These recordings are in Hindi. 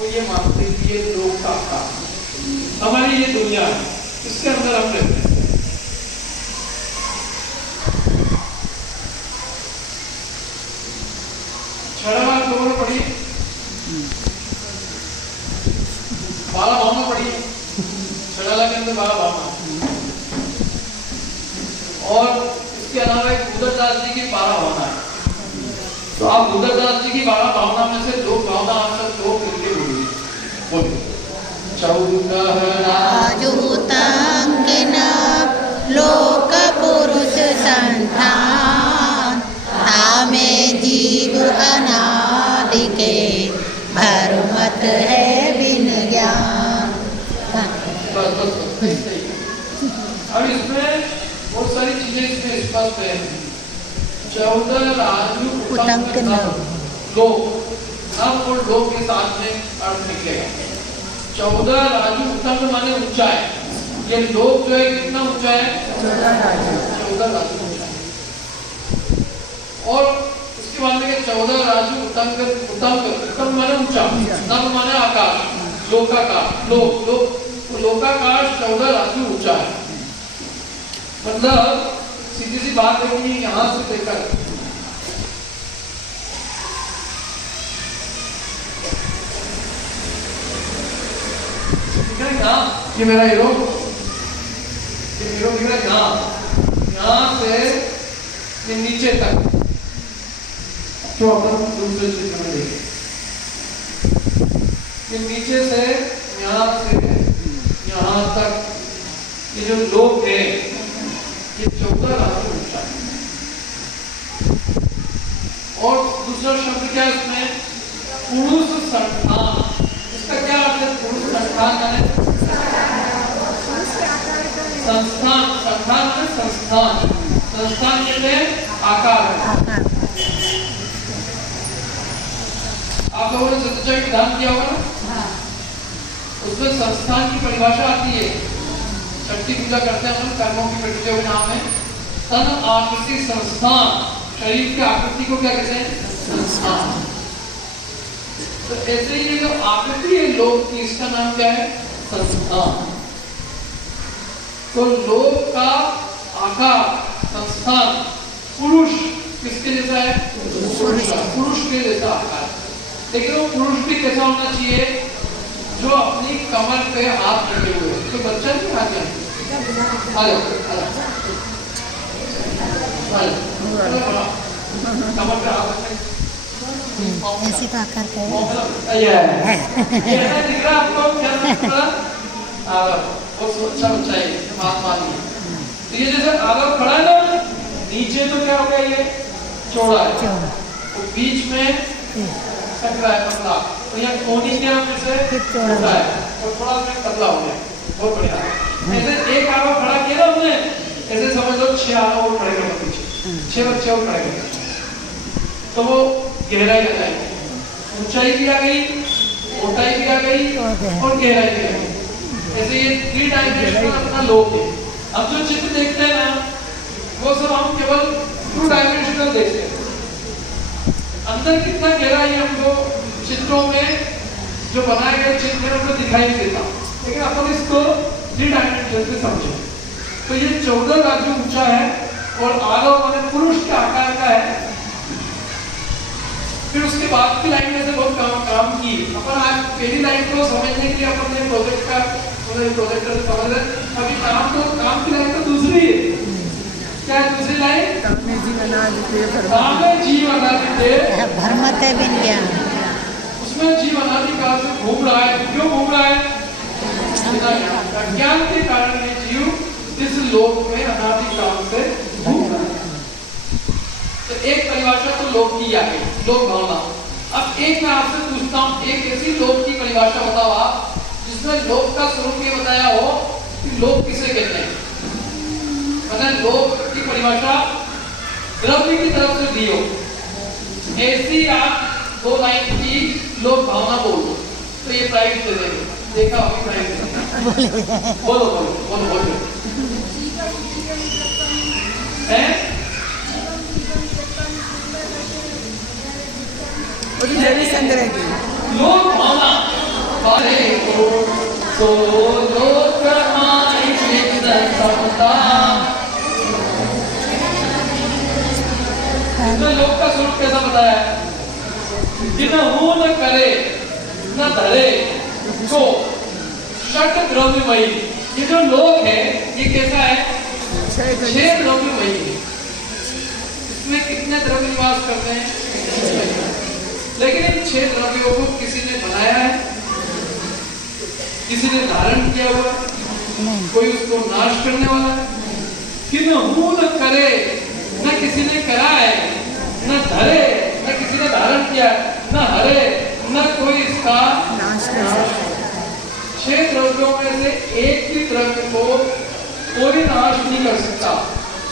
वो ये मानते हैं कि ये लोक का आकार, हमारी ये दुनिया है, इसके अंदर हम रहते हैं। छड़ा बार लोगों पढ़ी, 12 भावना पढ़ी, छड़ाला के अंदर 12 भावना, और इसके अलावा एक उदयदास जी की 12 भावना है। तो आप उदयदास जी की 12 भावना में से 2 भावना आप सब 2 मिलके बोलिए। चौदराजुतांगिन लोक पुरुष संतान, तामे जीव अनादि के भरमत है बिन ज्ञान। अब इसमें बहुत सारी चीजें इसमें स्पष्ट है। 14 राजू उतंक लोक, अब और लोक के साथ में अर्थ निकलेगा। 14 राजू उतंक माने ऊंचाई, ये लोक जो है कितना ऊंचा है? 14 राजू ऊंचा है। और इसके बाद में 14 राजू उतंक, उतंक माने ऊंचा, नभ माने आकाश, लोकाकार, लोकाकार 14 राजू ऊंचा है। मतलब सीधी सी बात है कि यहां से देखकर ये मेरा हीरो दिख रहा है यहाँ से ये नीचे तक, जो अपन दूसरे चित्र में देखें, ये नीचे से यहाँ से यहाँ तक ये जो लोक है ये 14 राजू ऊंचा है। और दूसरा शब्द क्या है इसमें? पुरुष संस्थान। इसका क्या अर्थ है? पुरुष संस्थान यानी संस्थान, संस्थान में संस्थान, संस्थान के आकार है। आप लोगों ने सतचय विधान किया होगा ना, उसमें संस्थान की परिभाषा आती है। शक्ति पूजा करते हैं हम, कर्मों की प्रकृति के नाम है तन आकृति संस्थान। शरीर की आकृति को क्या कहते हैं? संस्थान। तो ऐसे ही जो आकृति है लोक की, इसका नाम क्या है? संस्थान। तो लोक का आकार, संस्थान, पुरुष किसके जैसा है? पुरुष के जैसा आकार। लेकिन वो पुरुष भी कैसा होना चाहिए? जो अपनी कमर पे हाथ रखे हुए। तो बच्चा नहीं हाथ रखे, कमर पे हाथ रखे, ऐसी तो आकार का है। दिख रहा आपको? क्या दिख रहा? बहुत अच्छा बच्चा है, महात्मा जी। तो ये जैसे आगे खड़ा है ना, नीचे तो क्या हो गया? ये चौड़ा है, तो बीच में सकरा है, पतला। तो यहाँ कोनी क्या में से चौड़ा है और थोड़ा सा पतला हो गया। बहुत बढ़िया। ऐसे एक आगा खड़ा किया ना हमने, ऐसे समझ लो 6 आगा और खड़े करेंगे पीछे, 6 बच्चे और खड़े करेंगे, तो वो गहराई आ जाएगी। ऊंचाई भी आ गई, मोटाई भी आ गई और गहराई भी आ गई। ऐसे ये 3 डायमेंशनल अपना लोक है। अब जो चित्र देखते हैं ना, वो सब हम केवल 2 डायमेंशनल देखते हैं। अंदर कितना गहरा है हमको चित्रों में जो बनाए गए चित्र है उनको दिखाई नहीं देता, लेकिन अपन इसको 3 डायमेंशन से समझे। तो ये 14 राजू ऊंचा है और आलो माने पुरुष के आकार का है। फिर उसके बाद की लाइन में से बहुत काम की अपन। आज पहली लाइन को समझने के लिए अपन ने प्रोजेक्ट का प्रोजेक्टर से समझ रहे। अभी काम की लाइन तो दूसरी है। क्या है दूसरी लाइन? तामे जीव अनादि भरमत है बिन ज्ञान। उसमें जीव अनादि काल से घूम रहा है। क्यों घूम रहा है? ज्ञान के कारण ये जीव इस लोक में अनादि काल से घूम रहा है। तो एक परिभाषा तो लोक की आ गई, लोक भावना। अब एक मैं आपसे पूछता हूँ, एक ऐसी लोक की परिभाषा बताओ आप जिसमें लोक का स्वरूप ये बताया हो कि लोक किसे कहते हैं। मतलब लोक की परिभाषा द्रव्य की तरफ से दी हो, ऐसी आप 2 लाइन की लोक भावना बोल दो तो ये प्राइज दे देंगे। देखा होगी प्राइज बोलो बोलो बोलो बोलो है रवि संग्रह की लोक भावना सो लोक माई विघ्न समता। इसमें लोक का स्वरूप कैसा बताया है कि न हो न करे न धरे को षट द्रव्यमयी। ये जो लोक है ये कैसा है? 6 द्रव्यमयी है। इसमें कितने द्रव्य निवास करते हैं? लेकिन इन 6 द्रव्यों को किसी ने बनाया है, किसी ने धारण किया हुआ है, कोई उसको नाश करने वाला है कि न हो न करे, न किसी ने करा है, न धरे, न किसी ने धारण किया, न हरे, न कोई इसका नाश कर सकता। 6 द्रव्यों में से एक भी द्रव्य को कोई नाश नहीं कर सकता।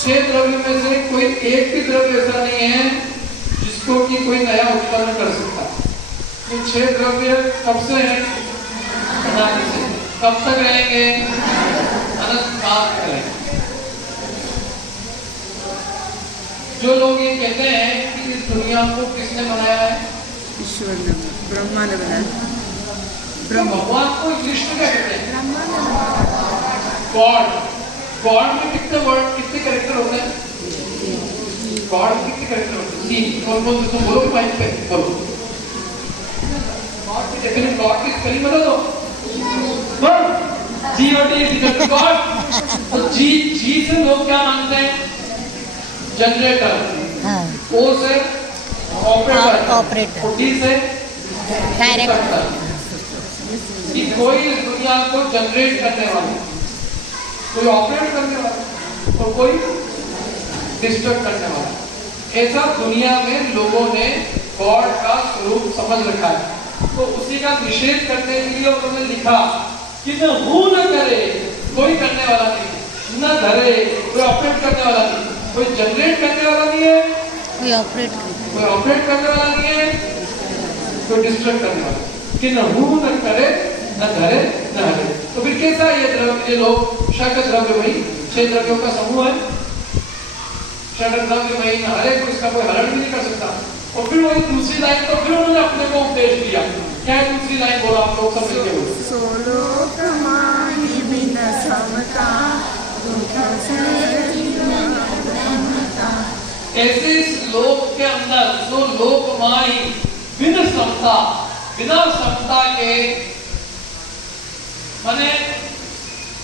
6 द्रव्य में से कोई एक भी द्रव्य ऐसा नहीं है जिसको कि कोई नया उत्पन्न कर सकता। तो 6 द्रव्य कब से हैं? अनादि से। कब तक रहेंगे? अनंत काल तक रहेंगे। जो लोग ये कहते हैं कि इस दुनिया को किसने बनाया है? ईश्वर ने, ब्रह्मा ने बनाया। भगवान को कृष्ण क्या कहते हैं? गॉड। गॉड में कितने वर्ड, कितने कैरेक्टर होते हैं? गॉड में कितने कैरेक्टर होते हैं? 3। कौन कौन से? तुम बोलो माइक पे बोलो। गॉड की डेफिनेशन, गॉड की स्पेलिंग बता दो। G-O-D is equal to God। तो जी से लोग क्या मानते हैं? जनरेटर। O से ऑपरेटर। D से डायरेक्टर। कि कोई इस दुनिया को जनरेट करने वाला, कोई ऑपरेट करने वाला और कोई डिस्टर्ब करने वाला। ऐसा दुनिया में लोगों ने गॉड का स्वरूप समझ रखा है। तो उसी का निषेध करने के लिए उन्होंने लिखा कि न हो न करे, कोई करने वाला नहीं, न धरे, कोई ऑपरेट करने वाला नहीं, कोई जनरेट करने वाला नहीं है, कोई ऑपरेट करने वाला नहीं है, कोई डिस्टर्ब करने वाला, कि न हो न करे, न धरे न हरे। तो फिर कैसा ये द्रव्य, ये लोग षट द्रव्यमयी, 6 द्रव्यों का समूह है। षट द्रव्यमयी न हरे, तो इसका कोई हरण भी नहीं कर सकता। और फिर वही दूसरी लाइन, तो फिर उन्होंने अपने को उपदेश दिया। क्या है दूसरी लाइन? बोला आप लोग सब मिलके बोलो। सोलोक माही बिन समता, ऐसे इस लोक के अंदर जो लोक माही बिन समता, बिना समता के, माने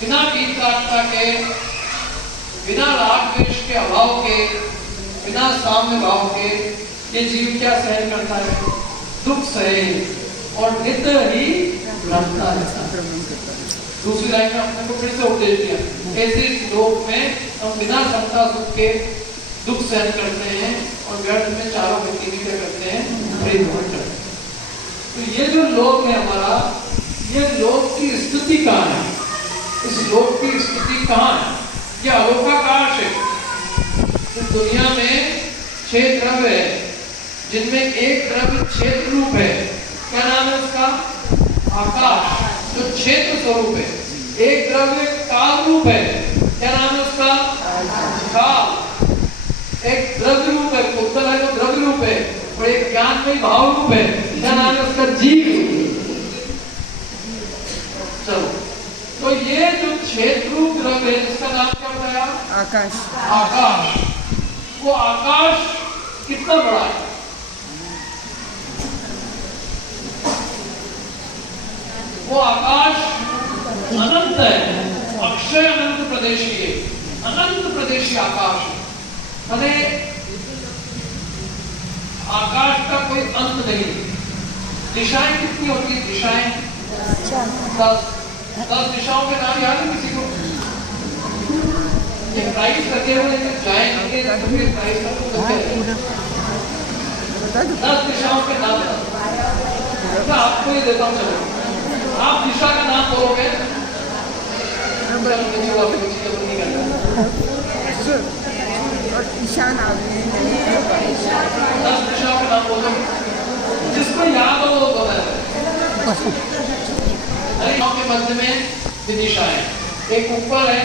बिना बीतरागता के, बिना राग द्वेष के अभाव के, बिना साम्य भाव के ये जीव क्या सहन करता है? दुख सहे और नित्य ही रमता रहता है। दूसरी लाइन में हमने को फिर से उपदेश दिया। ऐसे इस लोक में हम बिना समता सुख के दुख सहन करते हैं और व्यर्थ में चारों गतिविधि क्या करते हैं? प्रेम करते हैं। तो ये जो लोक है हमारा, ये लोक की स्थिति कहाँ है? इस लोक की स्थिति कहाँ है? ये अलोकाकाश है। इस दुनिया में 6 द्रव्य है, जिनमें एक द्रव्य क्षेत्र रूप है। क्या नाम है उसका? आकाश, जो क्षेत्र स्वरूप है। एक द्रव्य काल रूप है। क्या नाम है उसका? काल। एक द्रव्य रूप है, उत्तर है तो द्रव्य रूप है, और एक ज्ञानमय भाव रूप है। क्या नाम है उसका? जीव। चलो, तो ये जो क्षेत्र रूप द्रव्य है, इसका नाम क्या बताया? आकाश। आकाश। वो आकाश कितना बड़ा है? वो आकाश अनंत है, अक्षय अनंत प्रदेशी है, अनंत प्रदेशी आकाश। माने आकाश का कोई अंत नहीं। दिशाएं कितनी होती है? दिशाएं 10 दिशाओं के नाम याद है किसी को? ये प्राइस रखे हुए जाएंगे तो फिर प्राइस का तो 10 दिशाओं के नाम मैं आपको ये देता हूँ। चलो, आप दिशा का नाम बोलोगे, और ईशान आगे 10 दिशाओं के नाम बोलोगे, जिसको याद हो वो बताए। के मध्य में दिशा है, एक ऊपर है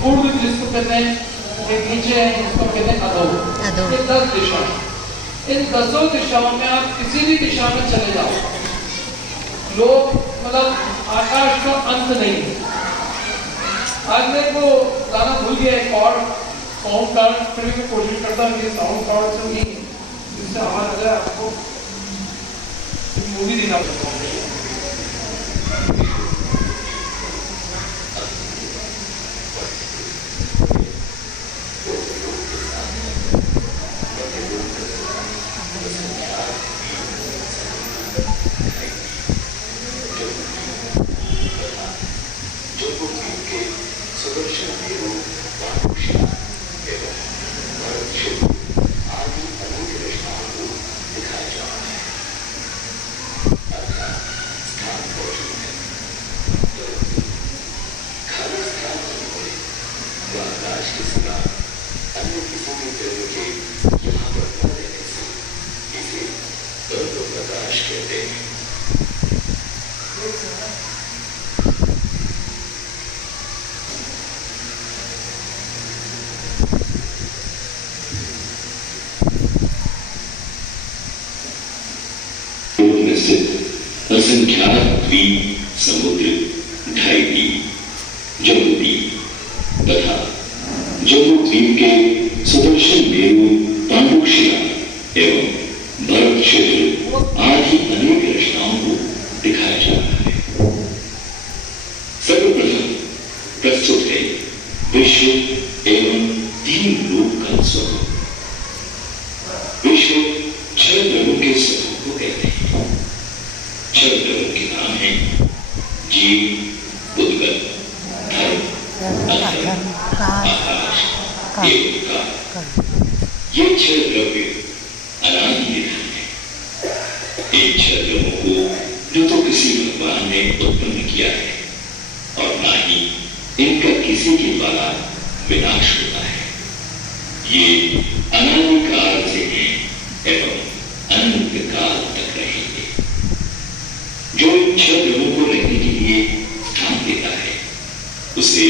पूर्व जिसको कहते हैं, एक नीचे है जिसको कहते हैं अधो। ये 10 दिशा है। इन 10 दिशाओं में आप किसी भी दिशा में चले जाओ, लोग मतलब आकाश का अंत नहीं है। आज मेरे को गाना भूल गया एक और साउंड कार्ड, फिर भी मैं कोशिश करता हूँ कि साउंड कार्ड से ही जिससे आवाज आ जाए आपको मूवी दिखा सकता हूँ। असंख्यात द्वीप, समुद्र, ढाई द्वीप, जम्बूद्वीप तथा जम्बूद्वीप के सुदर्शन मेरु, पांडुशिला एवं भरत क्षेत्र आदि अनेक रचनाओं को दिखाया जा रहा है। सर्वप्रथम प्रस्तुत है विश्व एवं तीन लोक का स्वरूप। विश्व 6 ग्रहों के समूह को कहते हैं। 6 ग्रहों के नाम है जीव, उद्गत, धर्म, अधर्म, आकाश एवं काल। ये 6 द्रव्य अनादि निधन है। इन 6 द्रव्यों को न तो किसी भगवान ने उत्पन्न किया है और ना ही इनका किसी के द्वारा विनाश होता है। ये अनादिकाल से हैं एवं अनंत काल तक रहेंगे। जो इन 6 ग्रहों को रहने के लिए स्थान देता है उसे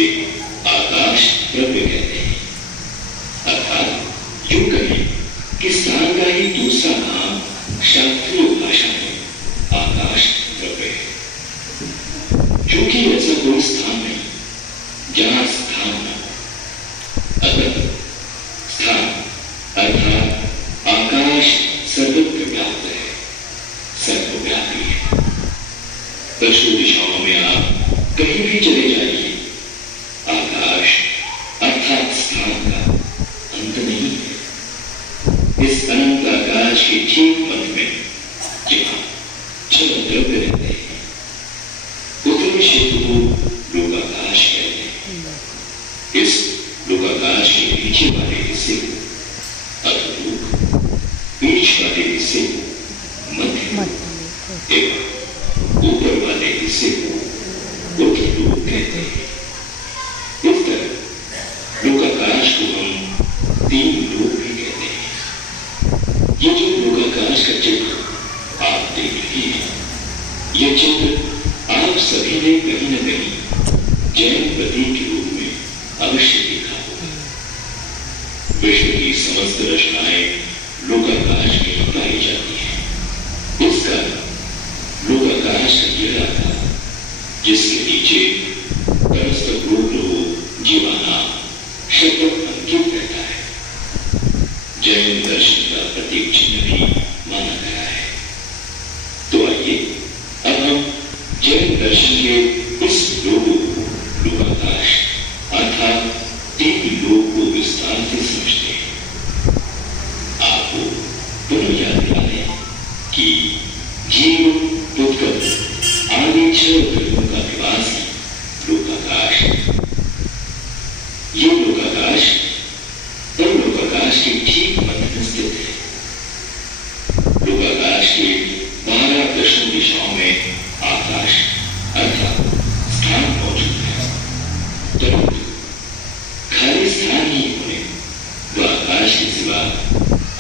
आकाश द्रव्य कहते हैं। अर्थात यूं कहें कि स्थान का ही दूसरा नाम शास्त्रीय भाषा में आकाश द्रव्य है। क्योंकि ऐसा कोई स्थान नहीं जहां स्थान न हो, अतः स्थान अर्थात आकाश सर्वत्र व्याप्त है, सर्वव्यापी है। दक्षिण दिशाओं में आप कहीं भी चले जाइए, आकाश अर्थात स्थान का अंत नहीं है। इस अनंत आकाश के ठीक मध्य में जहां 6 द्रव्य रहते हैं, उत्तरी क्षेत्र को लोकाकाश कहते हैं। इस लोकाकाश के नीचे वाले हिस्से को अधोलोक, बीच वाले हिस्से को मध्यलोक एवं ऊपर वाले हिस्से को उर्ध्वलोक कहते हैं। इस तरह लोकाकाश को हम 3 लोक भी कहते हैं। ये जो लोकाकाश का चित्र आप देख रहे हैं, यह चित्र आप सभी ने कहीं न कहीं जैन प्रतीक के रूप में अवश्य देखा होगा। विश्व की समस्त रचनाएं लोकाकाश में ही पाई जाती हैं। इसका लोकाकाश का यह आकार जिसके नीचे परस्पर रूप जीवाना शब्द अंकित रहता है, जैन दर्शन का प्रतीक चिन्ह भी माना गया है। तो आइए अब हम जैन दर्शन के इस लोकाकाश अर्थात 3 लोक को विस्तार से समझते हैं। आपको पुनः याद दिला दें कि जीव, उद्गत आदि 6 ग्रहों का निवास ही लोकाकाश है। ये लोकाकाश और लोकाकाश के ठीक मध्य में स्थित है। लोकाकाश के 12 दक्षिण दिशाओं में आकाश अर्थात स्थान मौजूद है, परंतु खाली स्थान ही होने व आकाश के सिवा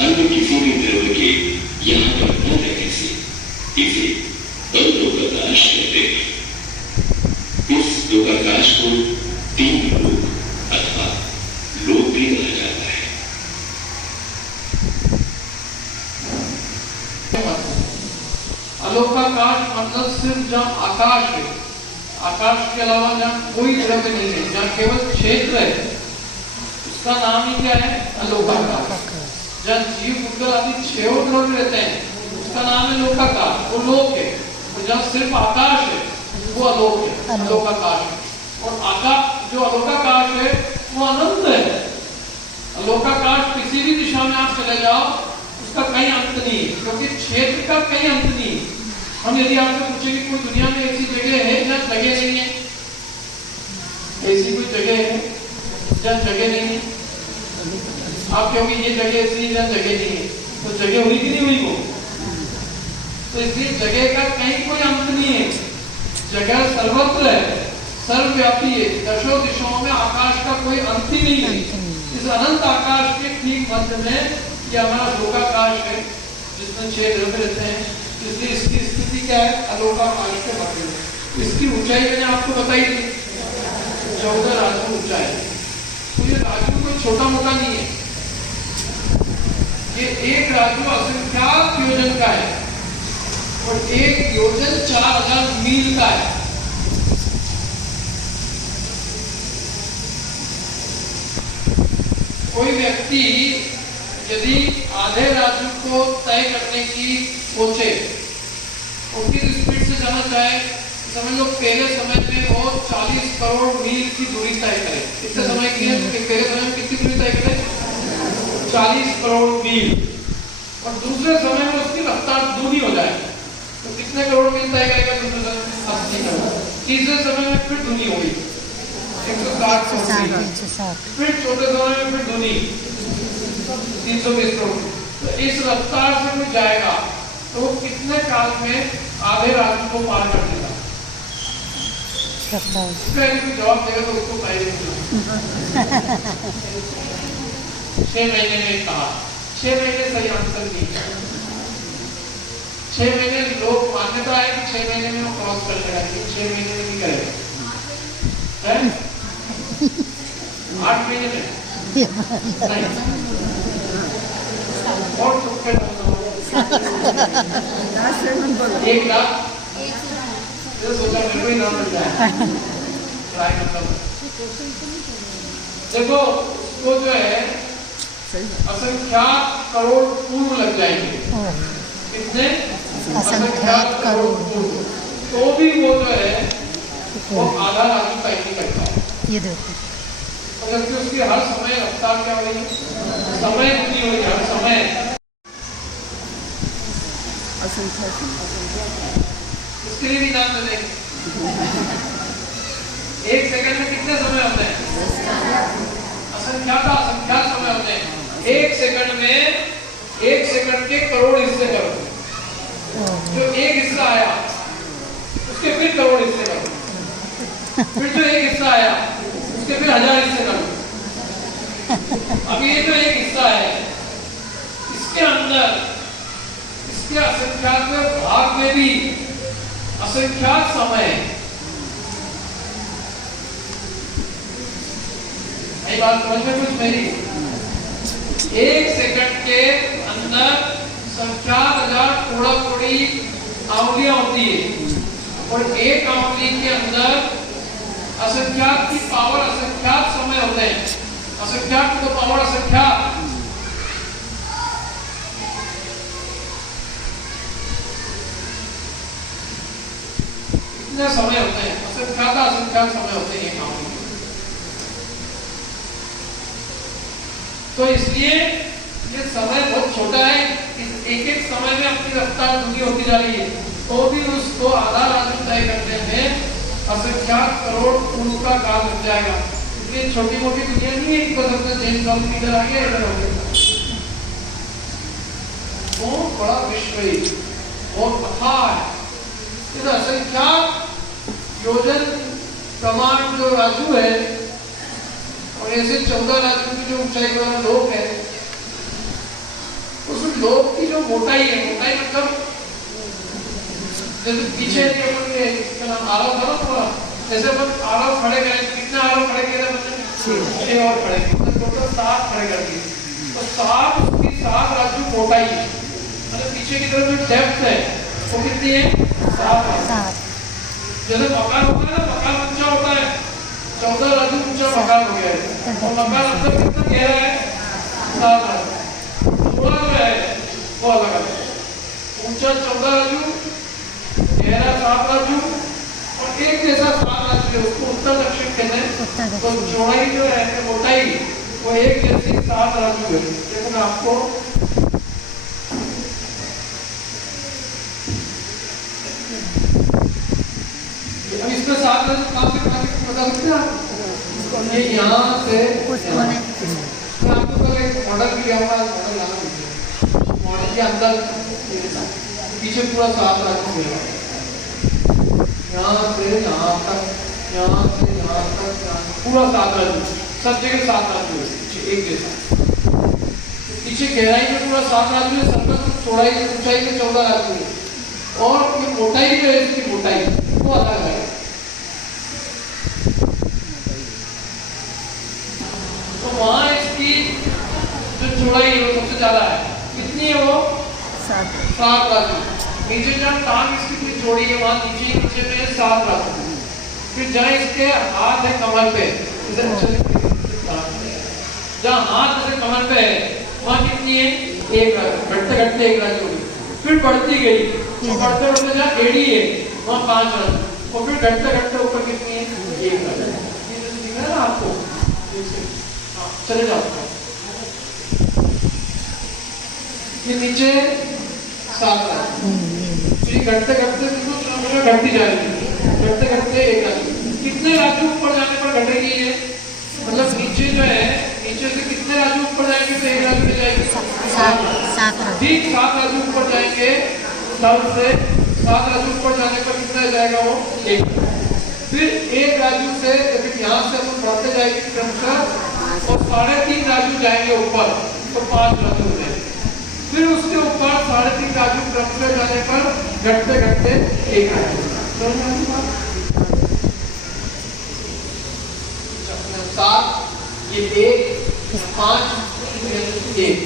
अन्य किसी भी द्रव्य के यहाँ पर न रहने से इसे अलोकाकाश कहते हैं। इस लोकाकाश को 3 लोक अथवा लोक भी कहा जाता है। अलोकाकाश मतलब सिर्फ जहाँ आकाश है, आकाश के अलावा जहाँ कोई द्रव्य नहीं है, जहाँ केवल क्षेत्र है, उसका नाम ही क्या है? अलोकाकाश। जहाँ जीव बुद्धल आदि छह द्रव्य रहते हैं, उसका नाम है लोकाकाश, वो लोक है। तो जहाँ सिर्फ आकाश है वो अलोक है, अलोकाकाश है। और आकाश जो अलोकाकाश है वो अनंत है। अलोकाकाश किसी भी दिशा में आप चले जाओ उसका कहीं अंत नहीं है, क्योंकि क्षेत्र का कहीं अंत नहीं है। हम यदि आपसे पूछे कि कोई दुनिया में ऐसी जगह है जहाँ जगह नहीं है, ऐसी कोई जगह है जहाँ जगह नहीं है? आप कहोगे ये जगह ऐसी है जहाँ जगह नहीं है, तो जगह हुई कि नहीं हुई वो? तो इसलिए जगह का कहीं कोई अंत नहीं है। जगह सर्वत्र है, सर्वव्यापी है, दशों दिशाओं में आकाश का कोई अंत ही नहीं है। इस अनंत आकाश के ठीक मध्य में ये हमारा लोकाकाश है, जिसमें 6 द्रव्य रहते हैं। इसलिए इसकी स्थिति क्या है? अलोकाकाश के मध्य में। इसकी ऊंचाई मैंने आपको बताई थी, 14 राजू ऊंचाई। तो ये राजू कोई छोटा मोटा नहीं है, ये एक राजू असंख्यात योजन का है और एक योजन 4000 मील का है। कोई व्यक्ति यदि आधे राजू को तय करने की सोचे, वो किस स्पीड से जाना चाहे, समझ लो पहले समय में वो 40 करोड़ मील की दूरी तय करे। कितने समय की है? पहले समय में कितनी दूरी तय करे? 40 करोड़ मील। और दूसरे समय में उसकी रफ्तार दूनी हो जाए तो कितने करोड़ मील तय करेगा? दूसरे समय 80 करोड़। तीसरे समय में फिर दूनी होगी, 160। फिर चौथे समय में फिर दूनी 320 करोड़। तो इस रफ्तार से वो जाएगा तो वो कितने काल में आधे राजू को पार कर देगा? इसका यदि जवाब देगा तो उसको पाई 6 महीने में कहा। 6 महीने सही आंसर नहीं है। 6 महीने लोग मान्यता है कि 6 महीने में वो क्रॉस कर लेगा, लेकिन 6 महीने में नहीं करेगा। 8 महीने में नहीं। और तुक्के 1 लाख सोचा मेरे को ही नाम मिल जाए। देखो उसको जो है असंख्यात करोड़ पूर्व लग जाएंगे। कितने? असंख्यात करोड़ पूर्व। तो भी वो जो है वो आधा राजू तय नहीं करता है। ये देखो जबकि उसकी हर समय रफ्तार क्या हो रही है? समय दूनी हो रही है, हर समय। इसके लिए भी नाम दे देंगे। 1 सेकंड में कितने समय होते हैं? असंख्यात समय होते हैं। 1 सेकंड में 1 सेकंड के करोड़ हिस्से करो। जो एक हिस्सा आया उसके फिर करोड़ हिस्से करो, फिर जो एक हिस्सा आया उसके फिर 1000 हिस्से करो। अब ये जो एक हिस्सा है इसके अंदर इसके असंख्यात भाग में भी असंख्यात समय। ये बात समझ में कुछ मेरी? 1 सेकंड के अंदर संख्यात 1000 थोड़ा थोड़ी आंगुलियां होती है और एक आंगुली के अंदर असंख्यात की पावर असंख्यात समय होते हैं। असंख्यात तो पावर असंख्यात। इतने समय होते हैं, असंख्यात समय होते हैं काम में। तो इसलिए ये समय बहुत छोटा है। इस एक समय में अपनी रफ्तार दूनी होती जा रही है, तो भी उसको आधा राजू तय करने में असंख्यात करोड़ पूर्व का काल लग जाएगा। इसलिए छोटी मोटी दुनिया नहीं है कि बस अपने जेम्स बॉन्ड इधर आ गया इधर हो गया। बहुत बड़ा विश्व है, बहुत अथाह है। इस असंख्यात योजन प्रमाण जो राजू है और ऐसे 14 राजू की जो ऊंचाई वाला लोक है, उस लोक की जो मोटाई है, मोटाई मतलब जैसे पीछे इसका नाम आरव था ना थोड़ा, जैसे अपन आरव खड़े करें, कितने आरव खड़े किए थे? 6 और खड़े किए, टोटल 7 खड़े कर दिए। तो 7 उसकी 7 राजू मोटाई है, मतलब पीछे की तरफ जो डेप्थ है वो कितनी है? 7। जैसे मकान होता है ना, मकान ऊंचा होता है, 14 राजू ऊंचा मकान हो गया है, और मकान अंदर कितना गहरा है, 7 राजू, थोड़ा जो है वो अलग अलग, ऊंचा 14 राजू, गहरा 7 राजू, और एक जैसा 7 राजू है, उसको उत्तर दक्षिण कहते हैं। तो चौड़ाई जो है, मोटाई वो एक जैसी 7 राजू है। देखो मैं आपको अब इसमें 7 राजू कहाँ से बता सकते हैं आप? ये यहाँ से मैं आपको कल एक मॉडल भी लिया हुआ, मॉडल लाना भी, मॉडल के अंदर पीछे पूरा 7 राजू है, यहाँ से यहाँ तक, यहाँ से यहाँ तक, पूरा 7 राजू, सब जगह 7 राजू है, पीछे एक जैसा, पीछे गहराई में पूरा 7 राजू है, सब चौड़ाई ऊंचाई में 14 राजू है, और ये मोटाई जो है, इसकी मोटाई वो अलग है। तो वहां इसकी जो चौड़ाई है वो सबसे ज्यादा है, कितनी है वो? 7 राजू। नीचे जहाँ टांग इसकी पूरी चौड़ी है, वहां नीचे में 7 राजू। फिर जहाँ इसके हाथ है कमर पे, जहाँ हाथ जैसे कमर पे है, वहां कितनी है? 1 राजू, घटते घटते 1 राजू होगी। फिर बढ़ती गई, बढ़ते बढ़ते जहाँ एड़ी है वहाँ 5 राजू, और फिर घटते घटते ऊपर कितनी है? 1 राजू। ये जो दिख रहा है ना आपको, चले जाओ, ये नीचे 7 राजू, फिर घटते घटते घटती जाएगी, घटते घटते 1 राजू। कितने राजू ऊपर जाने पर घटेगी ये? मतलब नीचे जो है, नीचे से कितने राजू ऊपर जाएंगे तो 1 राजू ले जाएगी? 7 राजू। ठीक 7 राजू ऊपर जाएंगे, तब से 7 राजू ऊपर जाने पर कितना जाएगा वो? 1। फिर 1 राजू से फिर यहाँ से हम बढ़ते जाएंगे क्रमशः, और 3.5 राजू जाएंगे ऊपर, तो 5 राजू हो जाएंगे। फिर उसके ऊपर 3.5 राजू क्रमशः जाने पर घटते घटते 1 राजू। 7, ये 1, 5, 1।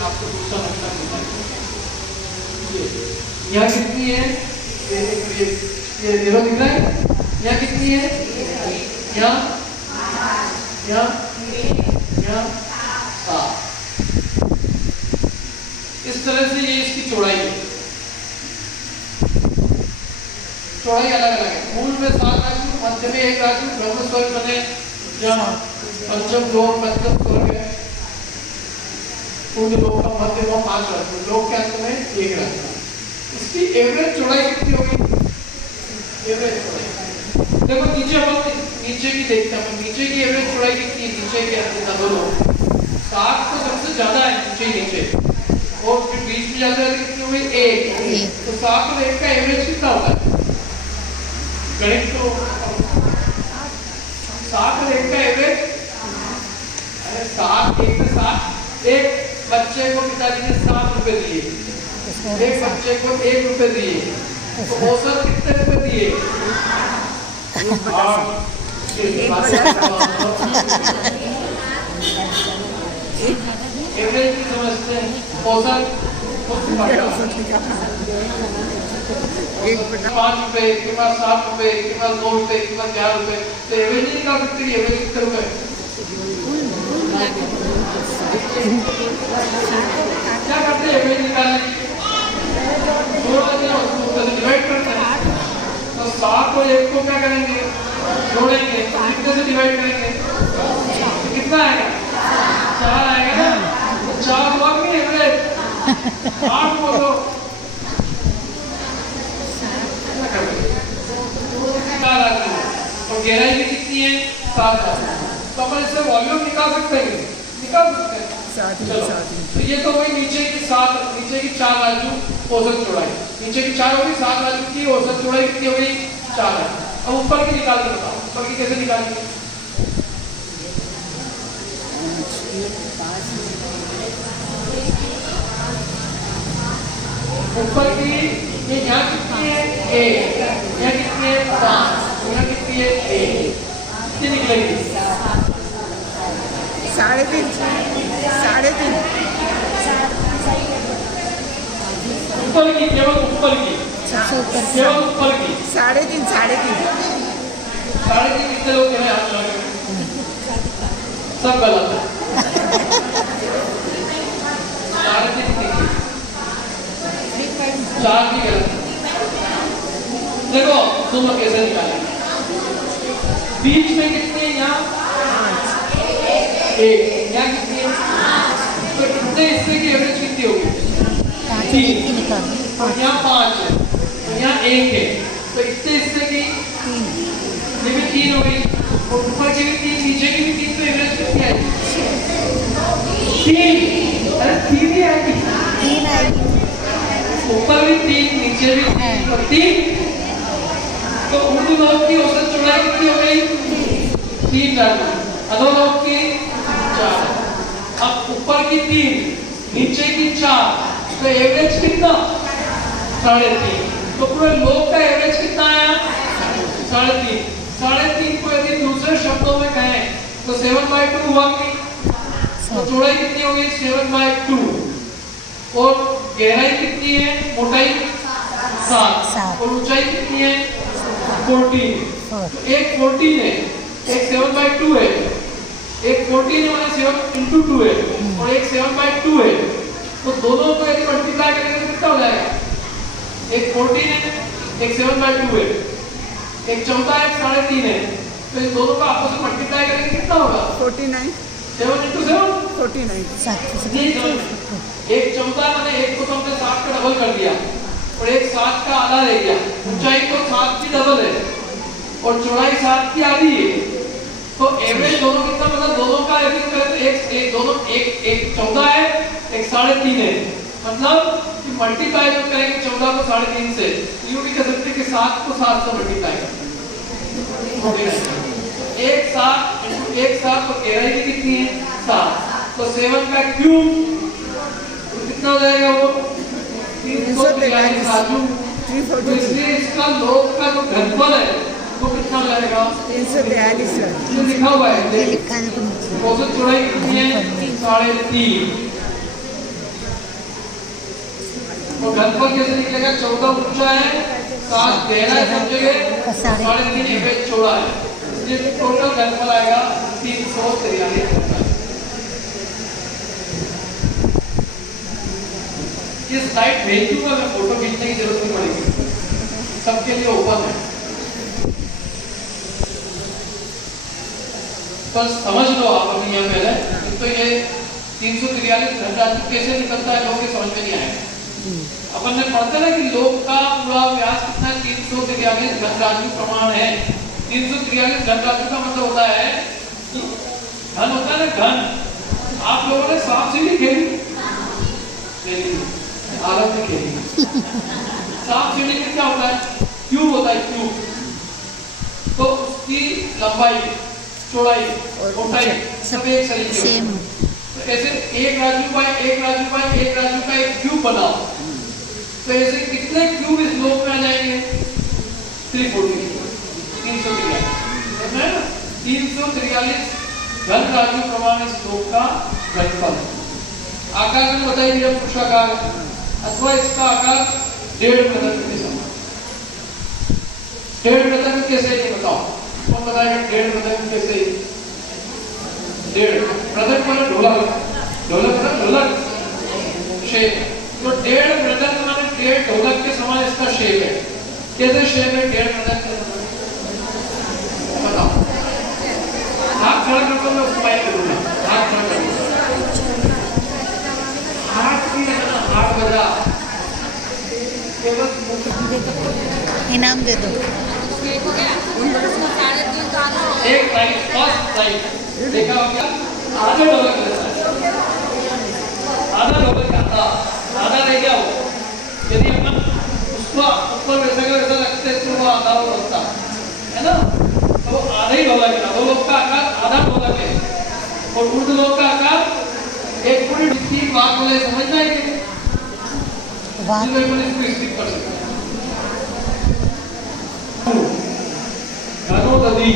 आपको दूसरा मसला बताइए, यहाँ कितनी है? ये जीरो दिख रहा है, यहाँ कितनी है? यहाँ 7। इस तरह से ये इसकी चौड़ाई है, चौड़ाई अलग अलग है। मूल में 7 राजू, मध्य में 1 राजू, ब्रह्म स्वर्ग बने, जहाँ पंचम लोक पंचम स्वर्ग है, पूर्ण लोक का मध्य में 5 राजू, लोक के अंत में 1 राजू। इसकी एवरेज चौड़ाई कितनी होगी? एवरेज चौड़ाई देखो, नीचे हम नीचे की देखते हैं, नीचे की एवरेज चौड़ाई कितनी है? नीचे के नंबर लो, 7 तो सबसे ज्यादा है नीचे, और फिर बीच में जाते हैं कितनी हुई? 1। तो 7 और 1 का एवरेज कितना होता है? गणित तो 7 और 1 का एवरेज, अरे 7 1 के साथ, एक बच्चे को पिताजी ने 7 रुपए दिए, एक बच्चे को 1 रुपए दिए, तो औसत कितने रुपए दिए? एवरेज की समझते हैं, औसत 5 रुपए, के पास 7 रुपए, के पास 2 रुपए, के पास 4 रुपए, तो एवरेज नहीं निकाल सकते? एवरेज कितने रुपए? क्या करते हैं एवरेज निकालने की? डिवाइड करते हैं, तो 7 और 1 को क्या करेंगे? जोड़ेंगे, कितने से डिवाइड करेंगे? तो कितना आएगा? 4 आएगा ना, तो 4 हुआ कि एवरेज? 8 बोलो, तो गहराई भी कितनी है? 7 राजू। तो अपन इससे वॉल्यूम निकाल सकते हैं, निकाल सकते हैं। तो ये तो वही नीचे की 4 राजू औसत चौड़ाई, नीचे की 4 होगी, 7 राजू की औसत चौड़ाई कितनी हो गई? 4 राजू। अब ऊपर की निकाल के बताओ, ऊपर की कैसे निकालेंगे? ऊपर की ये यहाँ कितनी है? 1, यहाँ कितनी है? 5, यहाँ कितनी है? 1, कितनी निकलेगी? 3.5 ऊपर की, केवल ऊपर की, केवल ऊपर की 3.5 कितने लोग हैं हाथ लगा के? सब गलत है। साढ़े तीन ठीक है, चार भी गलत है। देखो तुम लोग कैसे निकालेंगे? बीच में कितने यहाँ? एक। यहाँ कितनी है? तो कितने हिस्से की एवरेज कितनी होगी? 3। और यहाँ 5 है, तो यहाँ 1 है, तो इतने हिस्से की ये भी 3 हो गई, और ऊपर की भी 3, नीचे की भी 3, तो एवरेज कितनी आएगी? 3। अरे 3 ही आएगी, 3 आएगी। ऊपर भी 3, नीचे भी 3 और 3। तो उर्दू लोग की औसत चौड़ाई कितनी हो गई? 3 राजू। अधो लोग की 4। अब ऊपर की 3, नीचे की 4, तो एवरेज कितना? 3.5। तो पूरे लोग का एवरेज कितना आया? 3.5। 3.5 को यदि दूसरे शब्दों में कहें तो 7/2 हुआ कि? तो चौड़ाई कितनी होगी? 7/2। और गहराई कितनी है? मोटाई 7 और ऊंचाई कितनी है? 14। तो एक 14 है, एक 7/2 है, एक 14 है माने 7 into 2 है, और एक 7/2 है। तो दोनों को यदि मल्टीप्लाई करेंगे तो कितना हो जाएगा? एक 14 है, एक 7/2 है, एक चौथा है, 3.5 है। तो इन दोनों का आपस में मल्टीप्लाई करेंगे कितना होगा? 49 7 into 7 49 एक चौथा माने एक को तो हमने 7 का डबल कर दिया, और एक 7 का आधा रह गया। ऊंचाई तो 7 की डबल है और चौड़ाई 7 की आधी है। तो एवरेज दोनों कितना, मतलब दोनों का एवरेज करें तो एक दोनों एक 14 है, एक 3.5 है। मतलब कि मल्टीप्लाई जो करेंगे 14 को 3.5 से, यूं भी कह सकते कि 7 को 7 से मल्टीप्लाई करें। एक 7 into एक 7, तो गहराई भी कितनी है? 7। तो 7 का क्यूब कितना हो जाएगा? वो 343 राजू। तो इसलिए इसका लोग का जो घनफल है वो कितना हो जाएगा? 343 ये लिखा हुआ है, ये लिखा है देखो नीचे। औसत चौड़ाई कितनी है? 3.5। और घनफल कैसे निकलेगा? 14 ऊंचा है, 7 गहरा है, सब जगह 3.5 एवरेज चौड़ा है, इसलिए टोटल घनफल आएगा 343। ये स्लाइड भेज दूंगा मैं, फोटो खींचने की जरूरत नहीं पड़ेगी, सबके लिए ओपन है। बस समझ लो आप अपनी यहाँ पहले, तो ये 343 धनराशि कैसे निकलता है लोग ये समझ में नहीं आएगा। अपन ने पढ़ते ना कि लोग का पूरा व्यास कितना है? 343 धनराशि प्रमाण है। 343 धनराशि का मतलब होता है कि धन होता है ना, धन। आप लोगों ने सांप सीढ़ी खेली, आलम में खेली। सांप सीढ़ी में क्या होता है? क्यूब होता है, क्यूब। तो उसकी लंबाई, चौड़ाई, मोटाई सब एक तरीके से। तो ऐसे एक राजू का एक क्यूब बनाओ, तो ऐसे कितने क्यूब इस लोक में आ जाएंगे? 343 घन राजू प्रमाण इस लोक का घनफल। आकार में बताइए दिया पुरुषाकार, अथवा इसका आकार 1.5 पृथक के समान। 1.5 पृथक कैसे ये बताओ, कौन बताएगा? 1.5 पृथक कैसे? 1.5 पृथक माने ढोलक, ढोलक ना, ढोलक शेप। तो 1.5 पृथक माने 1.5 ढोलक के समान इसका शेप है। कैसे शेप है 1.5 पृथक के समान? बताओ। हाथ खड़ा करके मैं उसको माइक करूंगा, हाथ खड़ा करके, हाथ भी लगाना, हाथ बजा, केवल इनाम दे दो। एक साइड, फर्स्ट साइड देखा हो क्या? आधा ढोलक रहता है, आधा ढोलक आधा रह गया वो। यदि अपन उसको ऊपर वैसा का वैसा लगते तो वो आधा हो सकता है ना, तो आधा ही ढोलक है। दो लोग का आकार आधा ढोलक है, और उर्द लोग का आकार एक पूरी डिग्री बात बोले समझना है कि बात में इसको स्किप कर सकते हैं। घनोदधी,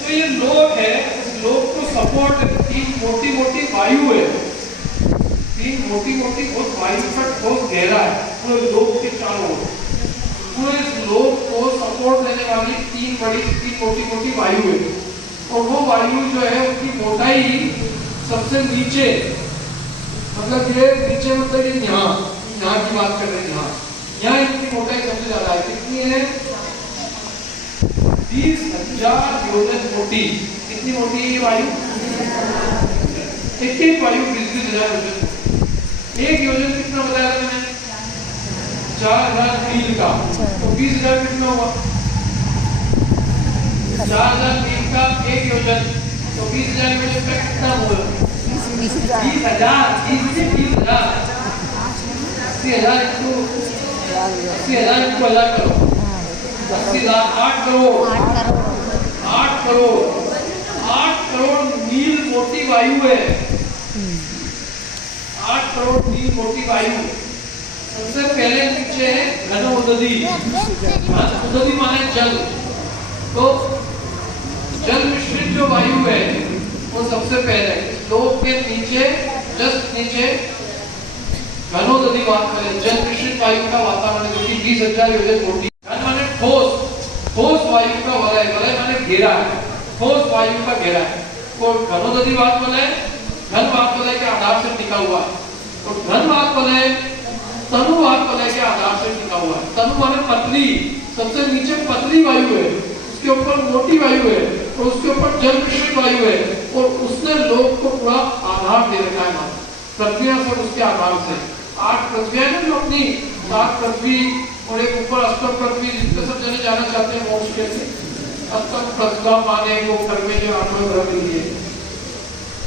तो ये लोक है, इस लोक को सपोर्ट 3 मोटी मोटी वायु है, 3 मोटी मोटी बहुत वायु का ठोस गहरा है पूरे लोक के चारों ओर। पूरे इस लोक को सपोर्ट देने वाली तीन मोटी मोटी वायु है, और वो वायु जो है उसकी मोटाई सबसे नीचे, मतलब ये नीचे मतलब ये यहाँ की बात कर रहे हैं, यहाँ इसकी मोटाई सबसे ज्यादा है। कितनी है? 20,000 योजन मोटी। कितनी मोटी है ये वायु? एक वायु 20,000 योजन। एक योजन कितना बताया था मैंने? 4,000 मील का। तो 20,000 कितना हुआ? 4,000 मील का एक योजन, तो 20,000 योजन का कितना हुआ? 20,000। 20,000 80,000 को अलग करो। 80,000 8 करोड़ 8 करोड़ मील मोटी वायु है। 8 करोड़ मील मोटी वायु। सबसे पहले नीचे है घन उदधि। उदधि माने जल। तो जल मिश्रित जो वायु है वो सबसे पहले लोक के नीचे, जस्ट नीचे घनोदधि बात करें, जल मिश्रित वायु का वातावरण जो कि 20,000 योजन मोटी। घन माने ठोस वायु का वलय, वलय माने घेरा है, ठोस वायु का घेरा है। और घनोदधि बात वलय, घन बात वलय के आधार से टिका हुआ है। और घन बात वलय तनु बात वलय के आधार से टिका हुआ है। तनु माने पतली, सबसे नीचे पतली वायु है, उसके ऊपर मोटी वायु है, और उसके ऊपर जल मिश्रित वायु है, और उसने लोक को पूरा आधार दे रखा है। पृथ्वी सब उसके आधार से 8 पृथ्वी है ना, जो अपनी 7 पृथ्वी और एक ऊपर अष्टम पृथ्वी, जिसके सब जने जाना चाहते हैं मोक्ष के लिए। अष्टम पृथ्वी माने वो कर्मे जो 8वें ग्रह के लिए,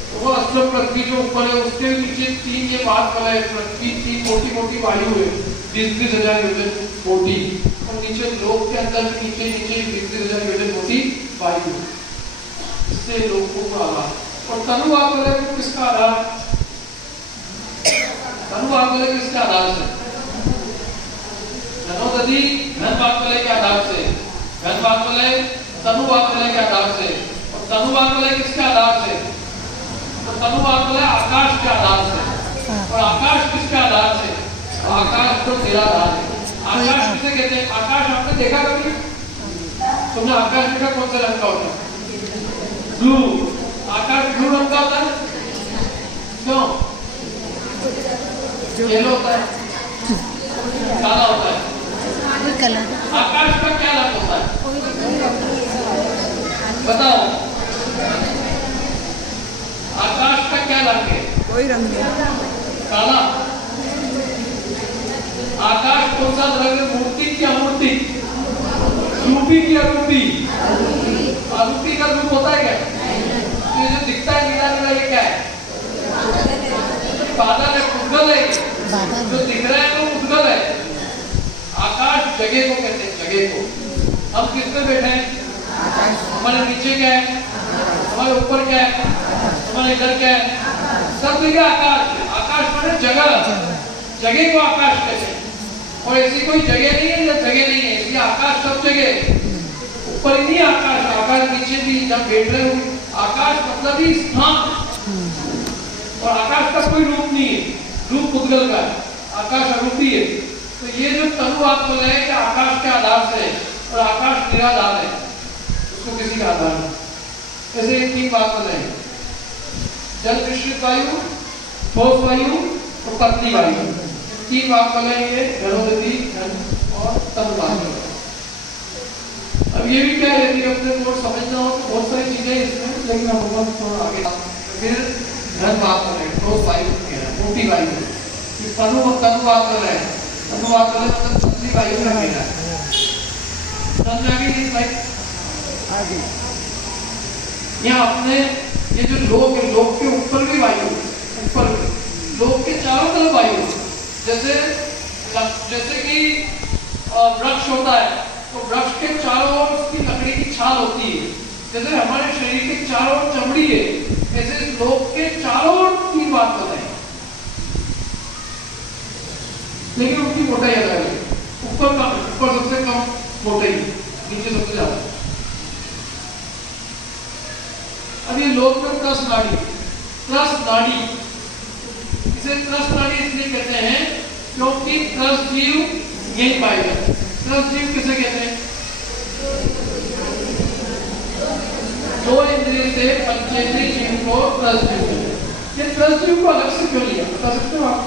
तो वो अष्टम पृथ्वी जो ऊपर है उसके नीचे 3 ये बात वाला है पृथ्वी, 3 मोटी मोटी वायु है 20,000 योजन मोटी, और नीचे लोक के अंदर नीचे 20,000 योजन मोटी वायु, इससे लोगों को आधार। और तनु बात वाला है किसका आधार? तनु बात वाले किसके आधार से? घनोदधि घन बात वाले के आधार से, घन बात वाले तनु बात वाले के आधार से, और तनु बात वाले किसके आधार से? तो तनु बात वाले आकाश के आधार से, और आकाश किसके आधार से? आकाश तो निराधार है। आकाश किसे कहते हैं? आकाश आपने देखा कभी? तुमने आकाश देखा? कौन सा रंग का होता है? ब्लू। आकाश ब्लू रंग का होता है? क्यों? येलो होता है, काला होता है। कलर आकाश का क्या रंग होता है? बताओ, आकाश का क्या रंग है? कोई रंग नहीं। काला। आकाश कौन सा रंग है? मूर्ति की अमूर्ति? रूपी की अरूपी? अरूपी का रूप होता है क्या? ये जो दिखता है नीला नीला, ये क्या है? बादल है, उद्गल है। जो दिख रहा है वो उद्गल है। आकाश जगह को कहते हैं, जगह को। हम किस पे बैठे हैं? हमारे नीचे क्या है? हमारे ऊपर क्या है? हमारे इधर क्या है? सब जगह आकाश। आकाश माने जगह, जगह को आकाश कहते हैं। और ऐसी कोई जगह नहीं है जब जगह नहीं है, इसलिए आकाश सब जगह। ऊपर ही नहीं आकाश, आकाश नीचे भी जब बैठ रहे हो। आकाश मतलब ही स्थान, और आकाश का कोई रूप नहीं है, रूप उद्गल का है, आकाश अरूपी है। तो ये जो तनु आप बोल रहे हैं कि आकाश के आधार से, और आकाश निराधार है, उसको किसी का आधार नहीं। ऐसे एक 3 बात बोल रहे हैं, जल मिश्रित वायु, ठोस वायु और पतली वायु। 3 बात बोल रहे हैं, घनोदधि, घन और तनु वायु। अब ये भी क्या है, यदि अपने को समझना हो तो बहुत सारी चीजें इसमें, लेकिन हम थोड़ा आगे फिर घन बात कर रहे हैं, ठोस वायु कह रहे हैं, मोटी वायु। तनु बात कर रहे हैं, तनु बात कर रहे हैं मतलब पतली वायु का कह रहा है। समझ में आ गई भाई? आगे यहाँ अपने ये जो लोक है, लोक के ऊपर भी वायु, ऊपर लोक के चारों तरफ वायु। जैसे कि वृक्ष होता है, तो वृक्ष के चारों ओर उसकी लकड़ी की छाल होती है। जैसे हमारे शरीर के चारों ओर चमड़ी है, ऐसे लोक के चारों ओर 3 बात बताएं, लेकिन उनकी मोटाई अलग है। ऊपर सबसे कम मोटाई, नीचे सबसे ज्यादा। अब ये लोक में त्रस नाड़ी, इसे त्रस नाड़ी इसलिए कहते हैं क्योंकि त्रस जीव यही पाए जाते हैं। त्रस जीव किसे कहते हैं? दो इंद्रिय से पंचेंद्रिय जीव को त्रस जीव है। ये त्रस जीव को अलग से क्यों लिया, बता सकते हो आप?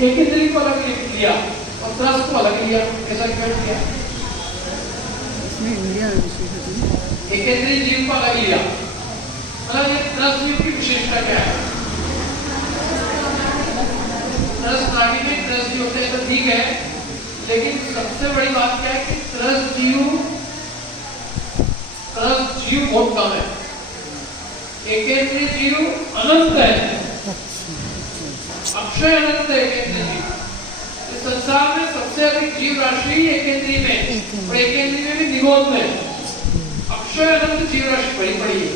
एक इंद्रिय को अलग लिया और त्रस को अलग लिया, ऐसा क्यों किया? एक इंद्रिय जीव को अलग लिया, मतलब ये त्रस जीव की विशेषता क्या है? त्रस नाड़ी में त्रस जीव होते हैं तो ठीक है, लेकिन सबसे बड़ी बात क्या है कि त्रस जीव बहुत कम है। एकेंद्रीय जीव अनंत है, अक्षय अनंत है एकेंद्रीय जीव। इस संसार में सबसे अधिक जीव राशि एकेंद्रीय में और एकेंद्रीय में भी निगोद में अक्षय अनंत जीव राशि बड़ी पड़ी है।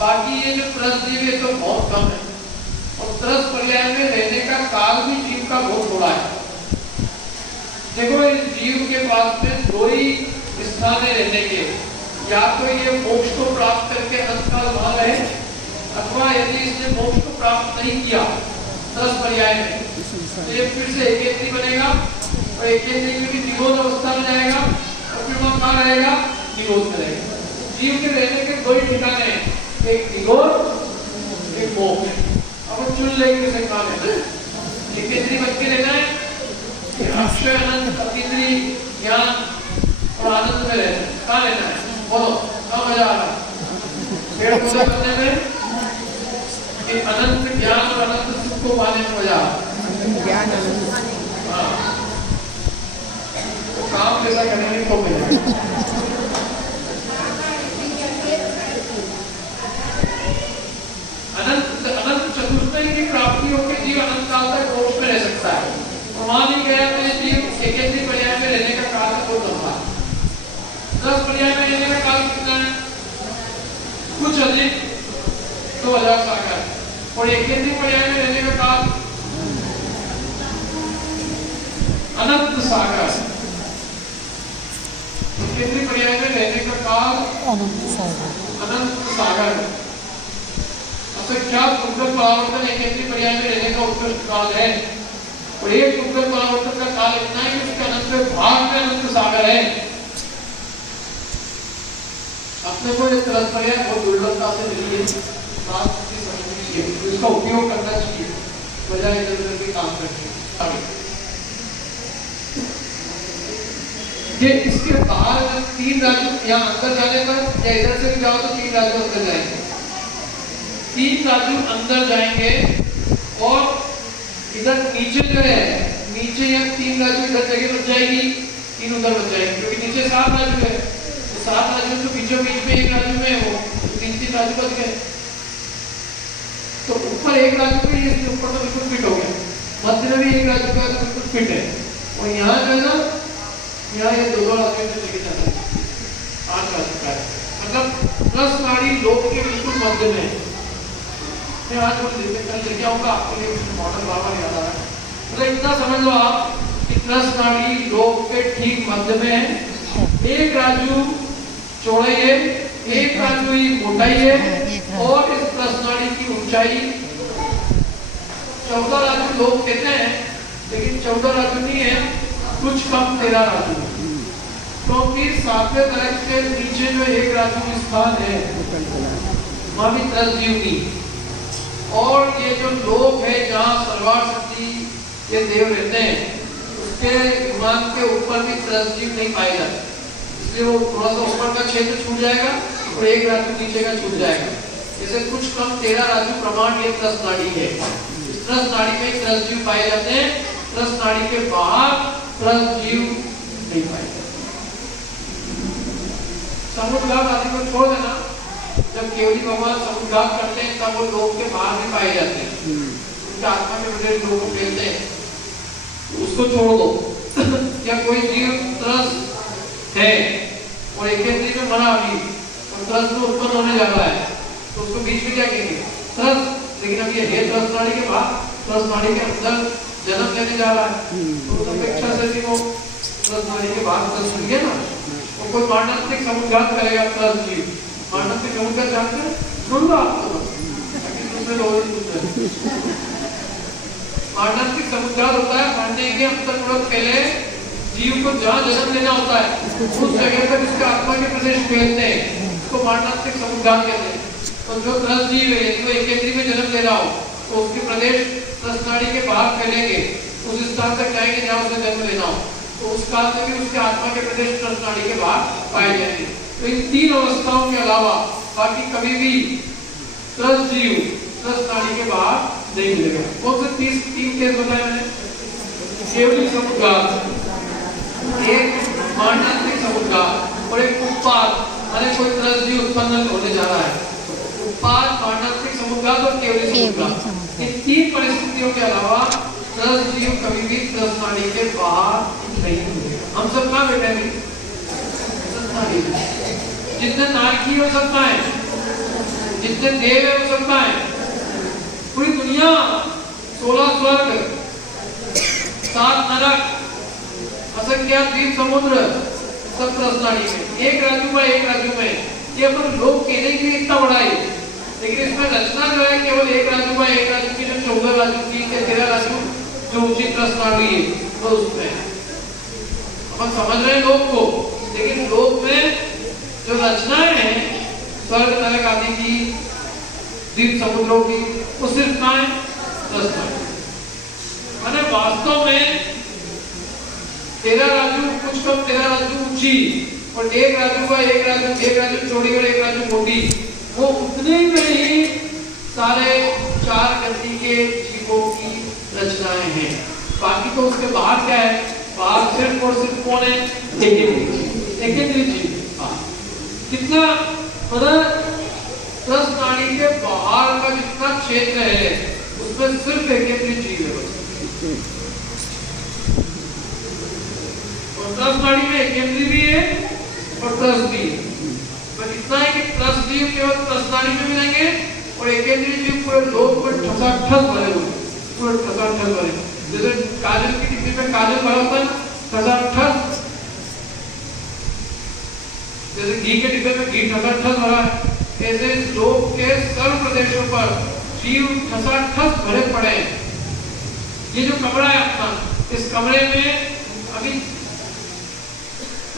बाकी ये जो त्रस जीव है तो बहुत कम है और त्रस पर्याय में रहने का काल भी जीव का बहुत थोड़ा है। देखो इस जीव के पास में दो ही स्थान है रहने के, या तो ये मोक्ष को प्राप्त करके अनंत काल वहां रहे, अथवा यदि इसने मोक्ष को प्राप्त नहीं किया 10 पर्याय में तो ये फिर से एकेंद्रीय बनेगा और एकेंद्रीय में भी निगोद अवस्था में जाएगा और फिर वहां कहाँ रहेगा? निगोद में रहेगा। जीव के रहने के दो ही ठिकाने हैं, एक निगोद एक मोक्ष। अब चुन लेंगे किसे कहाँ रहना है, एकेंद्रीय बन के रहना है, अक्षय अनंत अतीन्द्रिय ज्ञान और आनंद में रहना है, कहाँ रहना है? बोलो कहाँ मजा आ रहा है? पेड़ पौधे करने में कि अनंत ज्ञान और अनंत सुख को पाने में मजा आ रहा है। ज्ञान तो काम जैसा करेंगे तो मिलेगा। अनंत चतुष्टय की प्राप्ति होकर जीव अनंत काल तक मोक्ष में रह सकता है। वहां नहीं गया तो जीव एकेंद्रीय पर्याय में रहने का काल बहुत लंबा है। 10 पर्याय में रहने का काल कितना है? कुछ अधिक 2000 सागर और एकेंद्रीय पर्याय में रहने का काल अनंत सागर। एकेंद्रीय पर्याय में रहने का काल अनंत सागर। क्या उत्तर परावर्तन एकेंद्रीय पर्याय में रहने का उत्कृष्ट काल है और एक उत्तर परावर्तन का काल इतना है कि उसके अनंत भाग में अनंत सागर है। अपने को ये त्रस पर्याय बहुत दुर्लभता से मिली है, बात समझनी चाहिए, इसका उपयोग करना चाहिए बजाय इधर-उधर के काम करके। ये इसके बाहर 3 राज्यों यहाँ अंदर जाने पर या इधर से भी जाओ तो 3 राज्यों अंदर जाएंगे, 3 राज्यों अंदर जाएंगे और इधर नीचे जो है नीचे यहाँ 3 राज्यों इधर जगह बच जाएगी, 3 उधर बच जाएंगे क्योंकि नीचे 7 राज्य है तो 7 राज्यों के बीचों बीच में एक राज्य में वो 3 राज्य बच गए। तो ऊपर एक राज्य पे ये ऊपर तो बिल्कुल फिट हो गया, मध्य में भी एक राज्य का तो बिल्कुल फिट है और यहाँ जो है ना यहाँ ये 2 राज्यों में लेके जाता है 8 राज्य का है, मतलब प्लस नाड़ी लोक के बिल्कुल मध्य में। आज वो लेके आऊंगा आपके लिए मॉडल बार याद आ रहा है। मतलब इतना समझ लो आप कि त्रस नाड़ी लोक के ठीक मध्य में है, एक राजू चौड़ाई है, एक राजू ही मोटाई है और इस त्रस नाड़ी की ऊंचाई 14 राजू लोग कहते हैं, लेकिन 14 राजू नहीं है, कुछ कम 13 राजू, क्योंकि 7वें तरह से नीचे जो एक राजू स्थान है वहां भी त्रस जीव की और ये जो लोक है जहाँ सर्वार शक्ति ये देव रहते हैं उसके विमान के ऊपर भी त्रस जीव नहीं पाए जाते, इसलिए वो थोड़ा सा ऊपर का क्षेत्र छूट जाएगा और एक राजू नीचे का छूट जाएगा। जैसे कुछ कम 13 राजू प्रमाण ये त्रस नाड़ी है। इस त्रस नाड़ी में त्रस जीव पाए जाते हैं, त्रस नाड़ी के बाहर त्रस जीव नहीं पाए जाते। समुद्रघात आदि को छोड़ देना, जब केवली भगवान समुद्रघात करते हैं तब वो लोग के बाहर भी पाए जाते हैं, उनके आत्मा में बड़े लोग खेलते हैं, उसको छोड़ दो। या कोई जीव त्रस है और एकेंद्रीय में मरा अभी और त्रस में उत्पन्न होने जा रहा है तो उसको बीच में क्या कहेंगे? त्रस। लेकिन अब ये है त्रस नाड़ी के बाद, त्रस नाड़ी के अंदर जन्म लेने जा रहा है तो उस अपेक्षा से भी वो त्रस नाड़ी के बाद त्रस मिल गया ना। और कोई मानसिक समुद्रघात करेगा त्रस जीव, मानसिक समुद्रघात जानते हैं? सुन लो आपको ताकि दूसरे लोग मानसिक समुद्रघात होता है, मरने के अंतर पहले जीव को जहाँ जन्म लेना होता है उस जगह पर जिसके आत्मा के प्रदेश फैलते हैं उसको मारणात्मक समुद्घात कहते हैं। तो जो त्रस जीव है यदि वो एकेंद्री में जन्म ले रहा हो तो उसके प्रदेश त्रस नाड़ी के बाहर फैलेंगे, उस स्थान तक जाएंगे जहाँ उसे जन्म लेना हो, तो उस काल में भी उसके आत्मा के प्रदेश त्रस नाड़ी के बाहर पाए जाएंगे। तो इन तीन अवस्थाओं के अलावा बाकी कभी भी त्रस जीव त्रस नाड़ी के बाहर नहीं मिलेगा। कौन से तीन केस बताए मैंने? केवली समुद्घात, एक मारणात्मक समुद्घात और एक उत्पाद, माने कोई त्रस जीव उत्पन्न होने जा रहा है। उत्पाद, मारणात्मक समुद्घात और केवली समुद्घात, इन तीन परिस्थितियों के अलावा त्रस जीव कभी भी त्रस नाड़ी के बाहर नहीं मिलेगा। हम सब कहाँ बैठे हैं? जितने नारकी हो सकता है, जितने देव है हो सकता है, पूरी दुनिया 16 स्वर्ग, 7 नरक, असंख्यात द्वीप समुद्र, सब त्रस नाड़ी में, एक राज्य में। ये अपन लोग कहने के लिए इतना बड़ा है, लेकिन इसमें रचना जो है केवल एक राज्य की, जो 14 राज्यों की 13 राज्यों जो ऊंची त्रस नाड़ी है वो उसमें अपन समझ रहे हैं लोग को, लेकिन लोग में जो रचनाएं हैं स्वर्ग नरक आदि की, द्वीप समुद्रों की, वो सिर्फ कहाँ है? त्रस नाड़ी। माने वास्तव में 13 राज्यों, कुछ कम 13 राज्यों ऊंची और एक राज्य चौड़ी और एक राज्य मोटी, वो उतने में ही सारे 4 गति के जीवों की रचनाएं हैं। बाकी तो उसके बाहर क्या है? बाहर सिर्फ और सिर्फ कौन है? एकेंद्रीय जीव। कितना मतलब त्रस नाड़ी के बाहर का जितना क्षेत्र है उसमें सिर्फ एकेंद्रीय जीव है। और त्रस नाड़ी में एकेंद्रीय भी है और त्रस भी है। पर इतना है कि त्रस जीव केवल त्रस नाड़ी में मिलेंगे और एकेंद्रीय जीव पूरे लोक में ठसाठस भरे हुए, पूरे ठसाठस भरे। जैसे काजल की डिब्बी में काजल भरा होता है ठसाठस, जैसे घी के डिब्बे में घी ठसाठस भरा है, ऐसे लोक के सर्व प्रदेशों पर जीव ठसाठस भरे पड़े हैं। ये जो कमरा है अपना, इस कमरे में अभी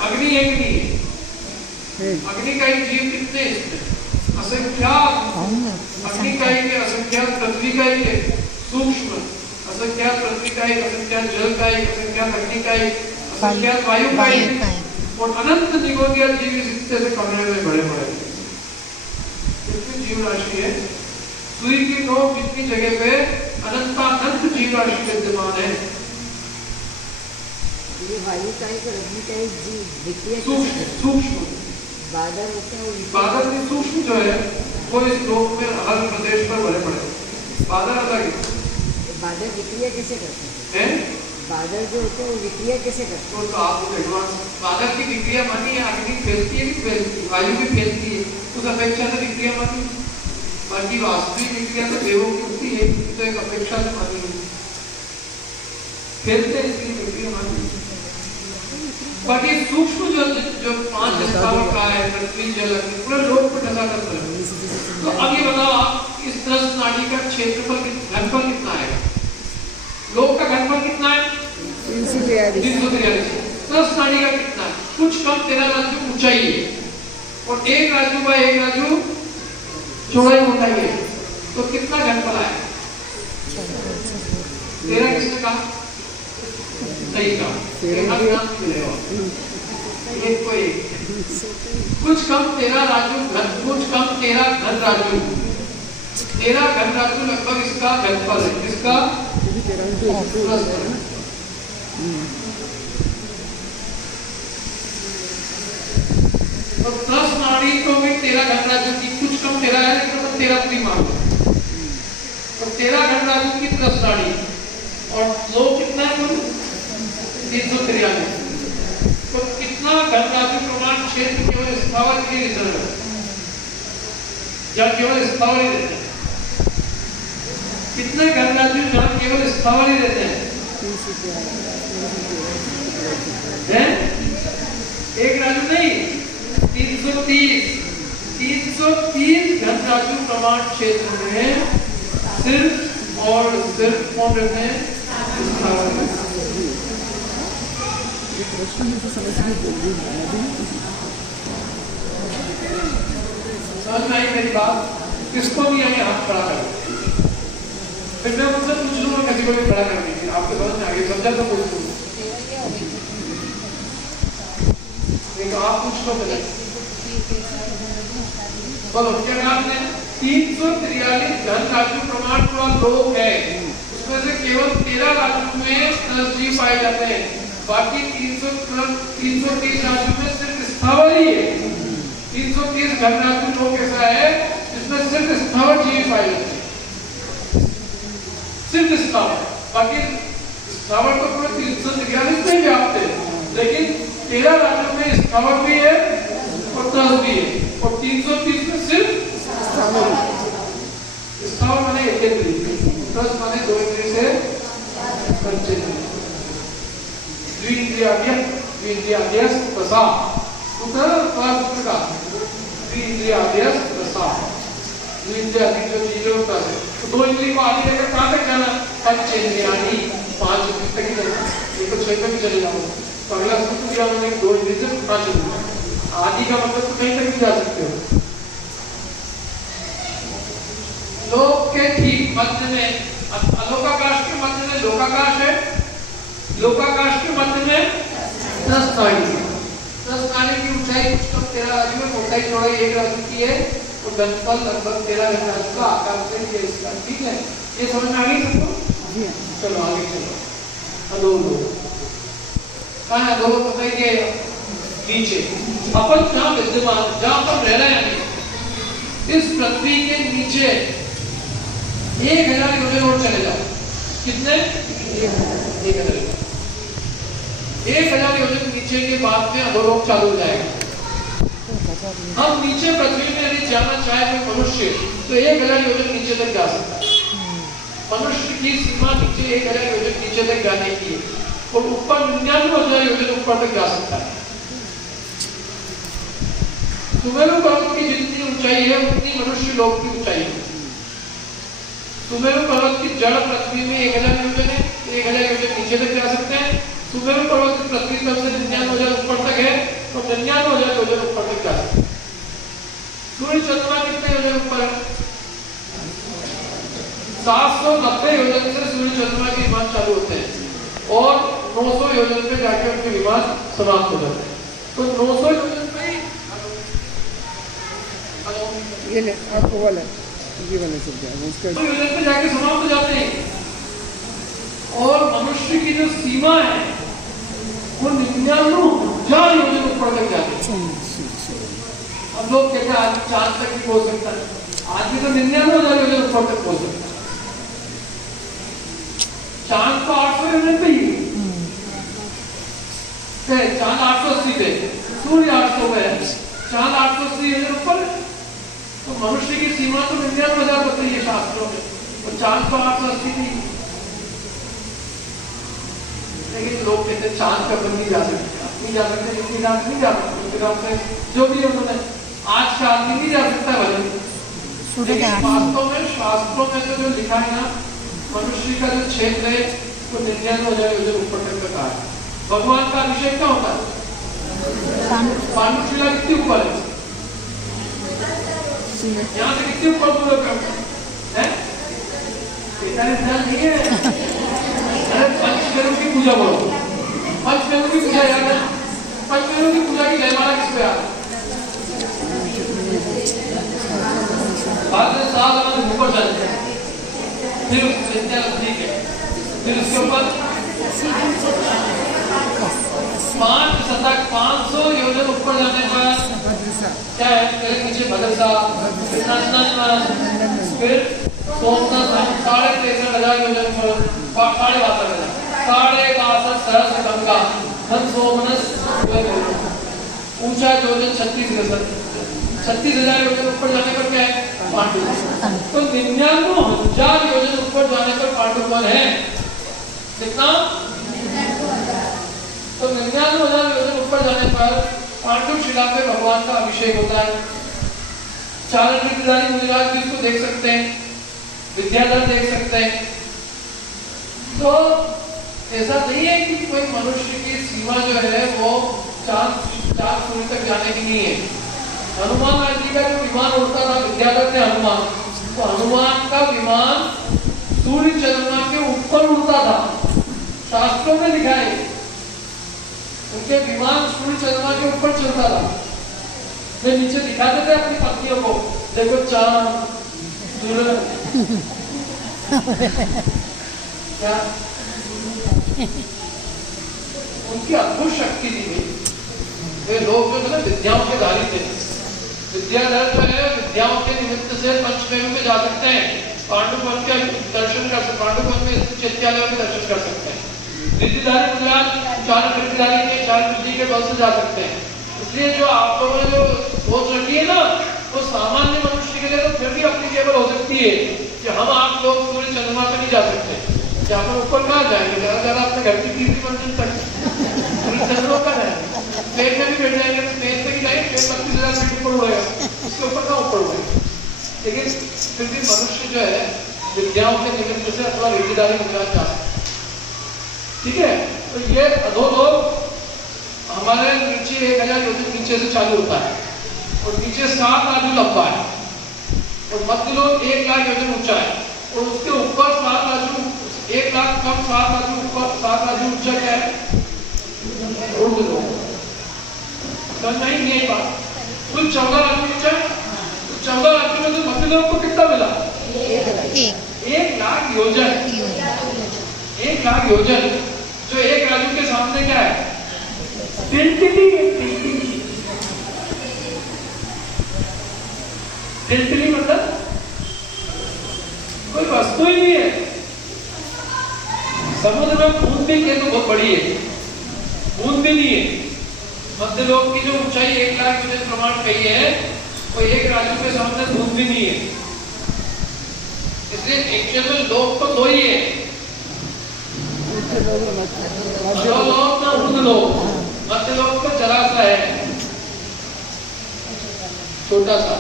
अग्नि एक नहीं है, अग्नि का ही जीव कितने इसमें? असंख्यात अग्नि का ही के, असंख्यात पृथ्वी का ही के, सूक्ष्म असंख्यात पृथ्वी का ही, असंख्यात जल का ही, असंख्यात अग्नि का ही, असंख्यात वायु का ही, और अनंत निगोदिया जीव इस हिस्से से कमरे में बड़े बड़े जीव राशि है। सूर्य की नोक जितनी जगह पे अनंत जीव राशि विद्यमान है। वायु का ही, अग्नि का ही जीव विक्रिया सूक्ष्म बादल होते हैं, बादल की सूक्ष्म जो है वो इस लोक में हर प्रदेश पर भरे पड़े। बादल अलग है। बादल विक्रिया कैसे करते हैं? बादल जो होते हैं वो विक्रिया कैसे करते हैं? तो आपको एडवांस बादल की विक्रिया मानी है, अग्नि फैलती है, फैलती वायु भी फैलती है, उस अपेक्षा से विक्रिया मानी। बाकी वास्तविक विक्रिया तो देवों की होती है, तो एक अपेक्षा से मानी है, फैलते इसलिए विक्रिया मानी। बाकी सूक्ष्म जो 5 स्थानों का है, पृथ्वी जल अग्नि, पूरे लोक पर ढसा करता है। तो अब ये बताओ आप, इस त्रस नाड़ी का क्षेत्रफल घनफल कितना है? लोक का घनफल कितना है? 343। त्रस नाड़ी का कितना है? कुछ कम 13 राज्यों ऊंचाई है और एक राज्यों चौड़ाई मोटाई है, तो कितना घनफल है? 13 किसने कहा? नहीं कहा, एक को एक। कुछ कम 13 राज्यों, कुछ कम 13 घन राज्यों, 13 घन राज्यों लगभग इसका घनफल है। इसका तो त्रस नाड़ी तो भी 13 घन राज्यों की, कुछ कम 13 है लेकिन 13 पूरी मान लो, तो 13 घन राज्यों की त्रस नाड़ी और लोग कितना है? 343। तो कितना घन राज्य प्रमाण क्षेत्र केवल स्थावर के लिए रिजर्व है, या केवल स्थावर ही रहते हैं? कितने घन राज्य जहाँ केवल स्थावर ही रहते हैं? एक राज्य नहीं, 330 घन राज्य प्रमाण क्षेत्र में सिर्फ और सिर्फ कौन रहते हैं? ये प्रश्न में तो समझ में बोल रही है। समझ में आई मेरी बात? किसको भी आगे हाथ खड़ा कर, फिर मैं उनसे पूछ लूंगा किसी को भी खड़ा कर दीजिए, आपके समझ में आगे समझा तो पूछ लूंगा, नहीं तो आप पूछ लो पहले। बोलो क्या नाम है? 343 धन राशि प्रमाण थोड़ा लोग है, उसमें से केवल 13 राशि में 10G पाए जाते हैं, बाकी 330 राशि में सिर्फ स्थावर ही है। 330 घन राशि लोग ऐसा है जिसमें सिर्फ स्थावर जीव पाए जाते हैं, सिर्फ स्थावर, बाकी स्थावर तो पूरे 343 में व्याप्त है, लेकिन 13 राशि में स्थावर भी है और त्रस भी है, और 330 में सिर्फ स्थावर माने एक इंद्रिय, त्रस माने दो इंद्रिय से पंचेंद्रिय, द्विइंद्रियाभ्यास प्रसाद, का द्विइंद्रियाभ्यास प्रसाद, द्विइंद्रियादि जो चीजें होता है, तो दो इंद्रिय को आगे लेकर कहाँ तक जाना? पंचेंद्रियाणि, 5 तक ही जाना, ये तो 6 तक ही चले जाओ, तो अगला सूत्र दिया उन्होंने 2 इंद्रिय से 5 इंद्रिय, आदि का मतलब तो कहीं तक भी जा सकते हो। लोक के ठीक मध्य में, अलोकाकाश के मध्य में लोकाकाश है, लोकाकाश के मध्य में 10 नाड़ी, 10 नाड़ी की ऊंचाई कुछ तो 13 राशि में, मोटाई चौड़ाई 1 राशि की है, और घनफल लगभग 13 राशि का आकार से ये इसका, ठीक है, ये समझ में आ गई सबको? चलो आगे चलो। अधोलोक कहाँ है? अधोलोक बताइए, नीचे अपन जहाँ विद्यमान, जहाँ पर रह रहे हैं, इस पृथ्वी के नीचे 1000 योजन और चले जाओ, कितने? 1000 योजन नीचे के बाद में अधोलोक चालू हो जाएगा। हम नीचे पृथ्वी में यदि जाना चाहे कोई मनुष्य, तो 1000 योजन नीचे तक जा सकता है। मनुष्य की सीमा नीचे 1000 योजन नीचे तक जाने की है, और ऊपर 99,000 योजन ऊपर तक जा सकता है। सुमेरु पर्वत की जितनी ऊंचाई है उतनी मनुष्य लोक की ऊंचाई है। सुमेरु पर्वत की जड़ पृथ्वी में 1000 योजन है, 1000 योजन नीचे तक जा सकते हैं। सुमेरु पर्वत की पृथ्वी तल से 99,000 ऊपर तक है, तो 99,000 योजन ऊपर तक जा सकते हैं। सूर्य चंद्रमा कितने योजन ऊपर है? 790 योजन से सूर्य चंद्रमा के विमान चालू होते हैं, और 900 योजन पे जाके उनके विमान समाप्त हो जाते हैं। तो 900 योजन पे ये ले आपको वाला ये वाला सब जाएगा उसका, तो योजन पे जाके समाप्त हो जाते हैं, और मनुष्य की जो सीमा है वो 99,000 योजन ऊपर तक जाती है। हम लोग कहते हैं आज चांद तक भी पहुंच सकता है, आज भी तो 99,000 योजन ऊपर तक पहुंच सकता है। चांद तो 800 योजन पे ही है, चांद 880 पे, सूर्य 800 पे है, चांद 880 योजन ऊपर है, तो मनुष्य की सीमा तो 99,000 बताई है शास्त्रों में, और चांद तो 880 थी। लेकिन लोग कहते हैं चांद पर नहीं जा सकते, नहीं जा सकते, इतनी रात नहीं जा सकते, जो भी उन्होंने आज का आदमी नहीं जा सकता भले। लेकिन वास्तव में शास्त्रों में तो जो लिखा है ना, मनुष्य का जो क्षेत्र है वो 99,000 योजन ऊपर तक का है। भगवान का अभिषेक क्या होता है? पांडुशिला कितनी ऊपर है? यहाँ से कितने ऊपर पूरा है? नहीं है। अरे पंचमेरु की पूजा बोलो, पंचमेरु की पूजा याद है? पंचमेरु की पूजा की जयमाला किस पे याद है? बाद में 7 आदमी ऊपर जाते हैं, फिर ठीक है, फिर उसके ऊपर 5 शतक 500 योजन ऊपर जाने पर क्या है? पहले पीछे भद्रसा, फिर सोमनाथ 63,000 योजन पर 62,000 सहस्र गंगा धन सोमनस ऊंचा योजन 36,000 योजन ऊपर जाने पर क्या है? पांडु। तो 99,000 योजन ऊपर जाने पर पांडु कौन है? कितना? तो 99,000 योजन ऊपर जाने पर पांडु शिला पे भगवान का अभिषेक होता है। चारण गिरधारी मुनिराज भी इसको देख सकते हैं, विद्याधर देख सकते हैं। तो ऐसा नहीं है कि कोई मनुष्य की सीमा जो है वो चांद सूर्य तक जाने की नहीं है। हनुमान जी का जो विमान उड़ता था, विद्याधर थे हनुमान, तो हनुमान का विमान सूर्य चंद्रमा के ऊपर उड़ता था। शास्त्रों में लिखा है उनके विमान सूर्य चंद्रमा के ऊपर चलता था। वे नीचे दिखाते थे अपनी पत्नियों को, देखो चांद सूरज क्या उनकी अद्भुत शक्ति थी। वे लोग जो है विद्याओं के धारी थे। विद्याधर जो है विद्याओं के निमित्त से पंचमेरु में जा सकते हैं, पांडुवन के दर्शन कर सकते, पांडुवन में चैत्यालयों के दर्शन कर सकते हैं। रिद्धिधारी गुजरात चार रिद्धिधारी के चार रिद्धि के बल से जा सकते हैं। इसलिए जो आप लोगों ने जो सोच रखी है ना, वो सामान्य मनुष्य के लिए तो फिर भी अप्लीकेबल हो सकती है कि हम आप लोग सूर्य चंद्रमा तक नहीं जा सकते। क्या हम ऊपर कहाँ जाएंगे? ज्यादा अपने घर की तीसरी मंजिल तक सूर्य चंद्रमा का है। प्लेन में भी बैठ जाएंगे तो प्लेन पे ही जाएंगे, प्लेन 25,000 फीट ऊपर उड़ेगा, उसके ऊपर कहाँ ऊपर उड़ेगा। लेकिन फिर भी मनुष्य जो है विद्याओं के निमित्त से अपना रिद्धिधारी गुजरात जा सकता है। ठीक है, तो ये अधोलोक हमारे नीचे 1000 योजन नीचे से चालू होता है और नीचे 7 आजू लंबा है और मध्य लोक 1 लाख योजन ऊंचा है और उसके ऊपर 7 आजू 1 लाख कम 7 आजू ऊपर 7 आजू ऊंचा क्या है? ऊर्ध्व लोक। समझ में नहीं आई बात? कुल 14 आजू ऊंचा है। तो 14 आजू में से मध्य लोक को कितना मिला? 1 लाख योजन। 1 लाख योजन जो 1 आजू के सामने क्या है? तिलतिली। तिलतिली मतलब कोई वस्तु ही नहीं है। समुद्र में बूंद भी है तो बहुत बड़ी है, बूंद भी नहीं है। मध्य लोक की जो ऊंचाई 1 लाख योजन प्रमाण कही है, वो 1 राजू के सामने बूंद भी नहीं है। इसलिए एक्चुअल में लोक तो 2 ही है, अधोलोक ना ऊर्ध्वलोक। मध्य लोक तो जरा सा है, छोटा सा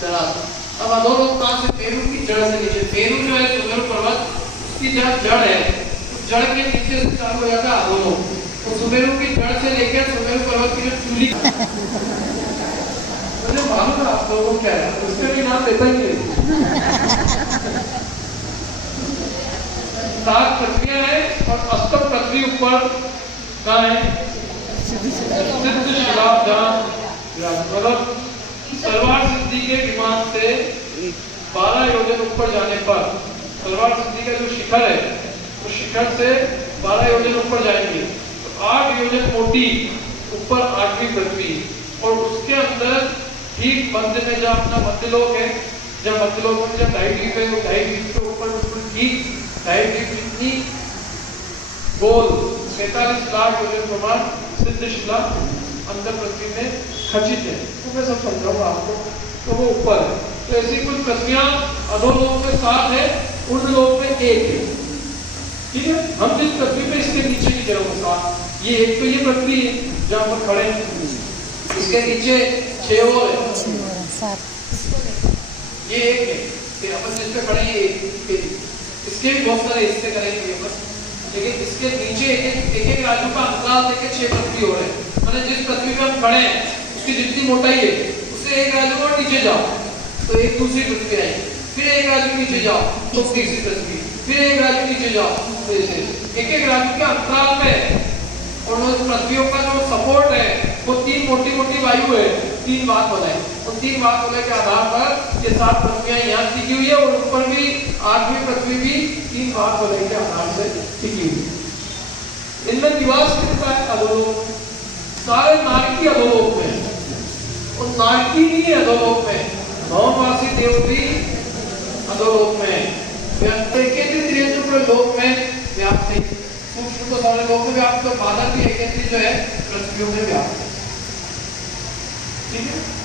जरा सा। अब अधोलोक कहां से? पेरू की जड़ से नीचे। पेरू जो है सुमेरु पर्वत, उसकी जड़ है, उस जड़ के नीचे से चालू हो जाता है अधोलोक। तो सुमेरु की जड़ से लेकर सुमेरु पर्वत की जो चूली मुझे मालूम है आप लोगों को क्या है, उसके भी नाम देता ही है। 7 पृथ्वियां हैं और अष्टम पृथ्वी ऊपर कहाँ है? सिद्ध शिलाप मतलब तलवार सिद्धि के विमान से 12 योजन ऊपर जाने पर तलवार सिद्धि का जो शिखर है, उस शिखर से 12 योजन ऊपर जाएंगे तो 8 योजन मोटी ऊपर 8वीं पृथ्वी और उसके अंदर ठीक मध्य में जहाँ अपना मध्यलोक है, जब मध्यलोक में जब 2.5 द्वीप है, वो 2.5 द्वीप के ऊपर ठीक 2.5 द्वीप जितनी गोल 45 लाख योजन प्रमाण सिद्ध शिला अंदर पृथ्वी में खचित है। तो मैं सब समझाऊंगा आपको। तो वो ऊपर है। तो ऐसी कुछ पृथ्वियां अधोलोक में 7 है, ऊर्ध्वलोक में 1 है। ठीक है, हम जिस पृथ्वी पे इसके नीचे की तरफ 7, ये एक तो ये पृथ्वी है जहाँ पर खड़े हैं, इसके नीचे 6 और है, ये 1 है, फिर अपन जिस पे खड़े हैं इसके भी बहुत सारे हिस्से करेंगे बस, लेकिन इसके नीचे एक राजू का अंतराल देके 6 पृथ्वी हो रहे हैं। मतलब जिस पृथ्वी पे हम खड़े हैं उसकी जितनी मोटाई है उससे 1 राजू और नीचे जाओ तो एक दूसरी पृथ्वी आएगी, फिर 1 राजू नीचे जाओ तो तीसरी पृथ्वी, फिर 1 राजू नीचे जाओ तो ऐसे एक राजू के अंतराल पे। और उस पृथ्वियों का जो सपोर्ट है वो 3 मोटी मोटी वायु है, 3 भाग बनाए और 3 भाग होने के आधार पर ये 7 पृथ्वियां यहाँ टिकी हुई है और ऊपर भी 8वीं पृथ्वी भी 3 भाग होने के आधार से टिकी हुई है। इनमें निवास कितना है? अधोलोक। सारे नारकी अधोलोक में और नारकी नहीं है अधोलोक में, भवनवासी देव भी अधोलोक में लोक में व्याप्त है। सूक्ष्म तो सारे लोक में व्याप्त, बादल भी एक जो है पृथ्वी में व्याप्त है। ठीक है।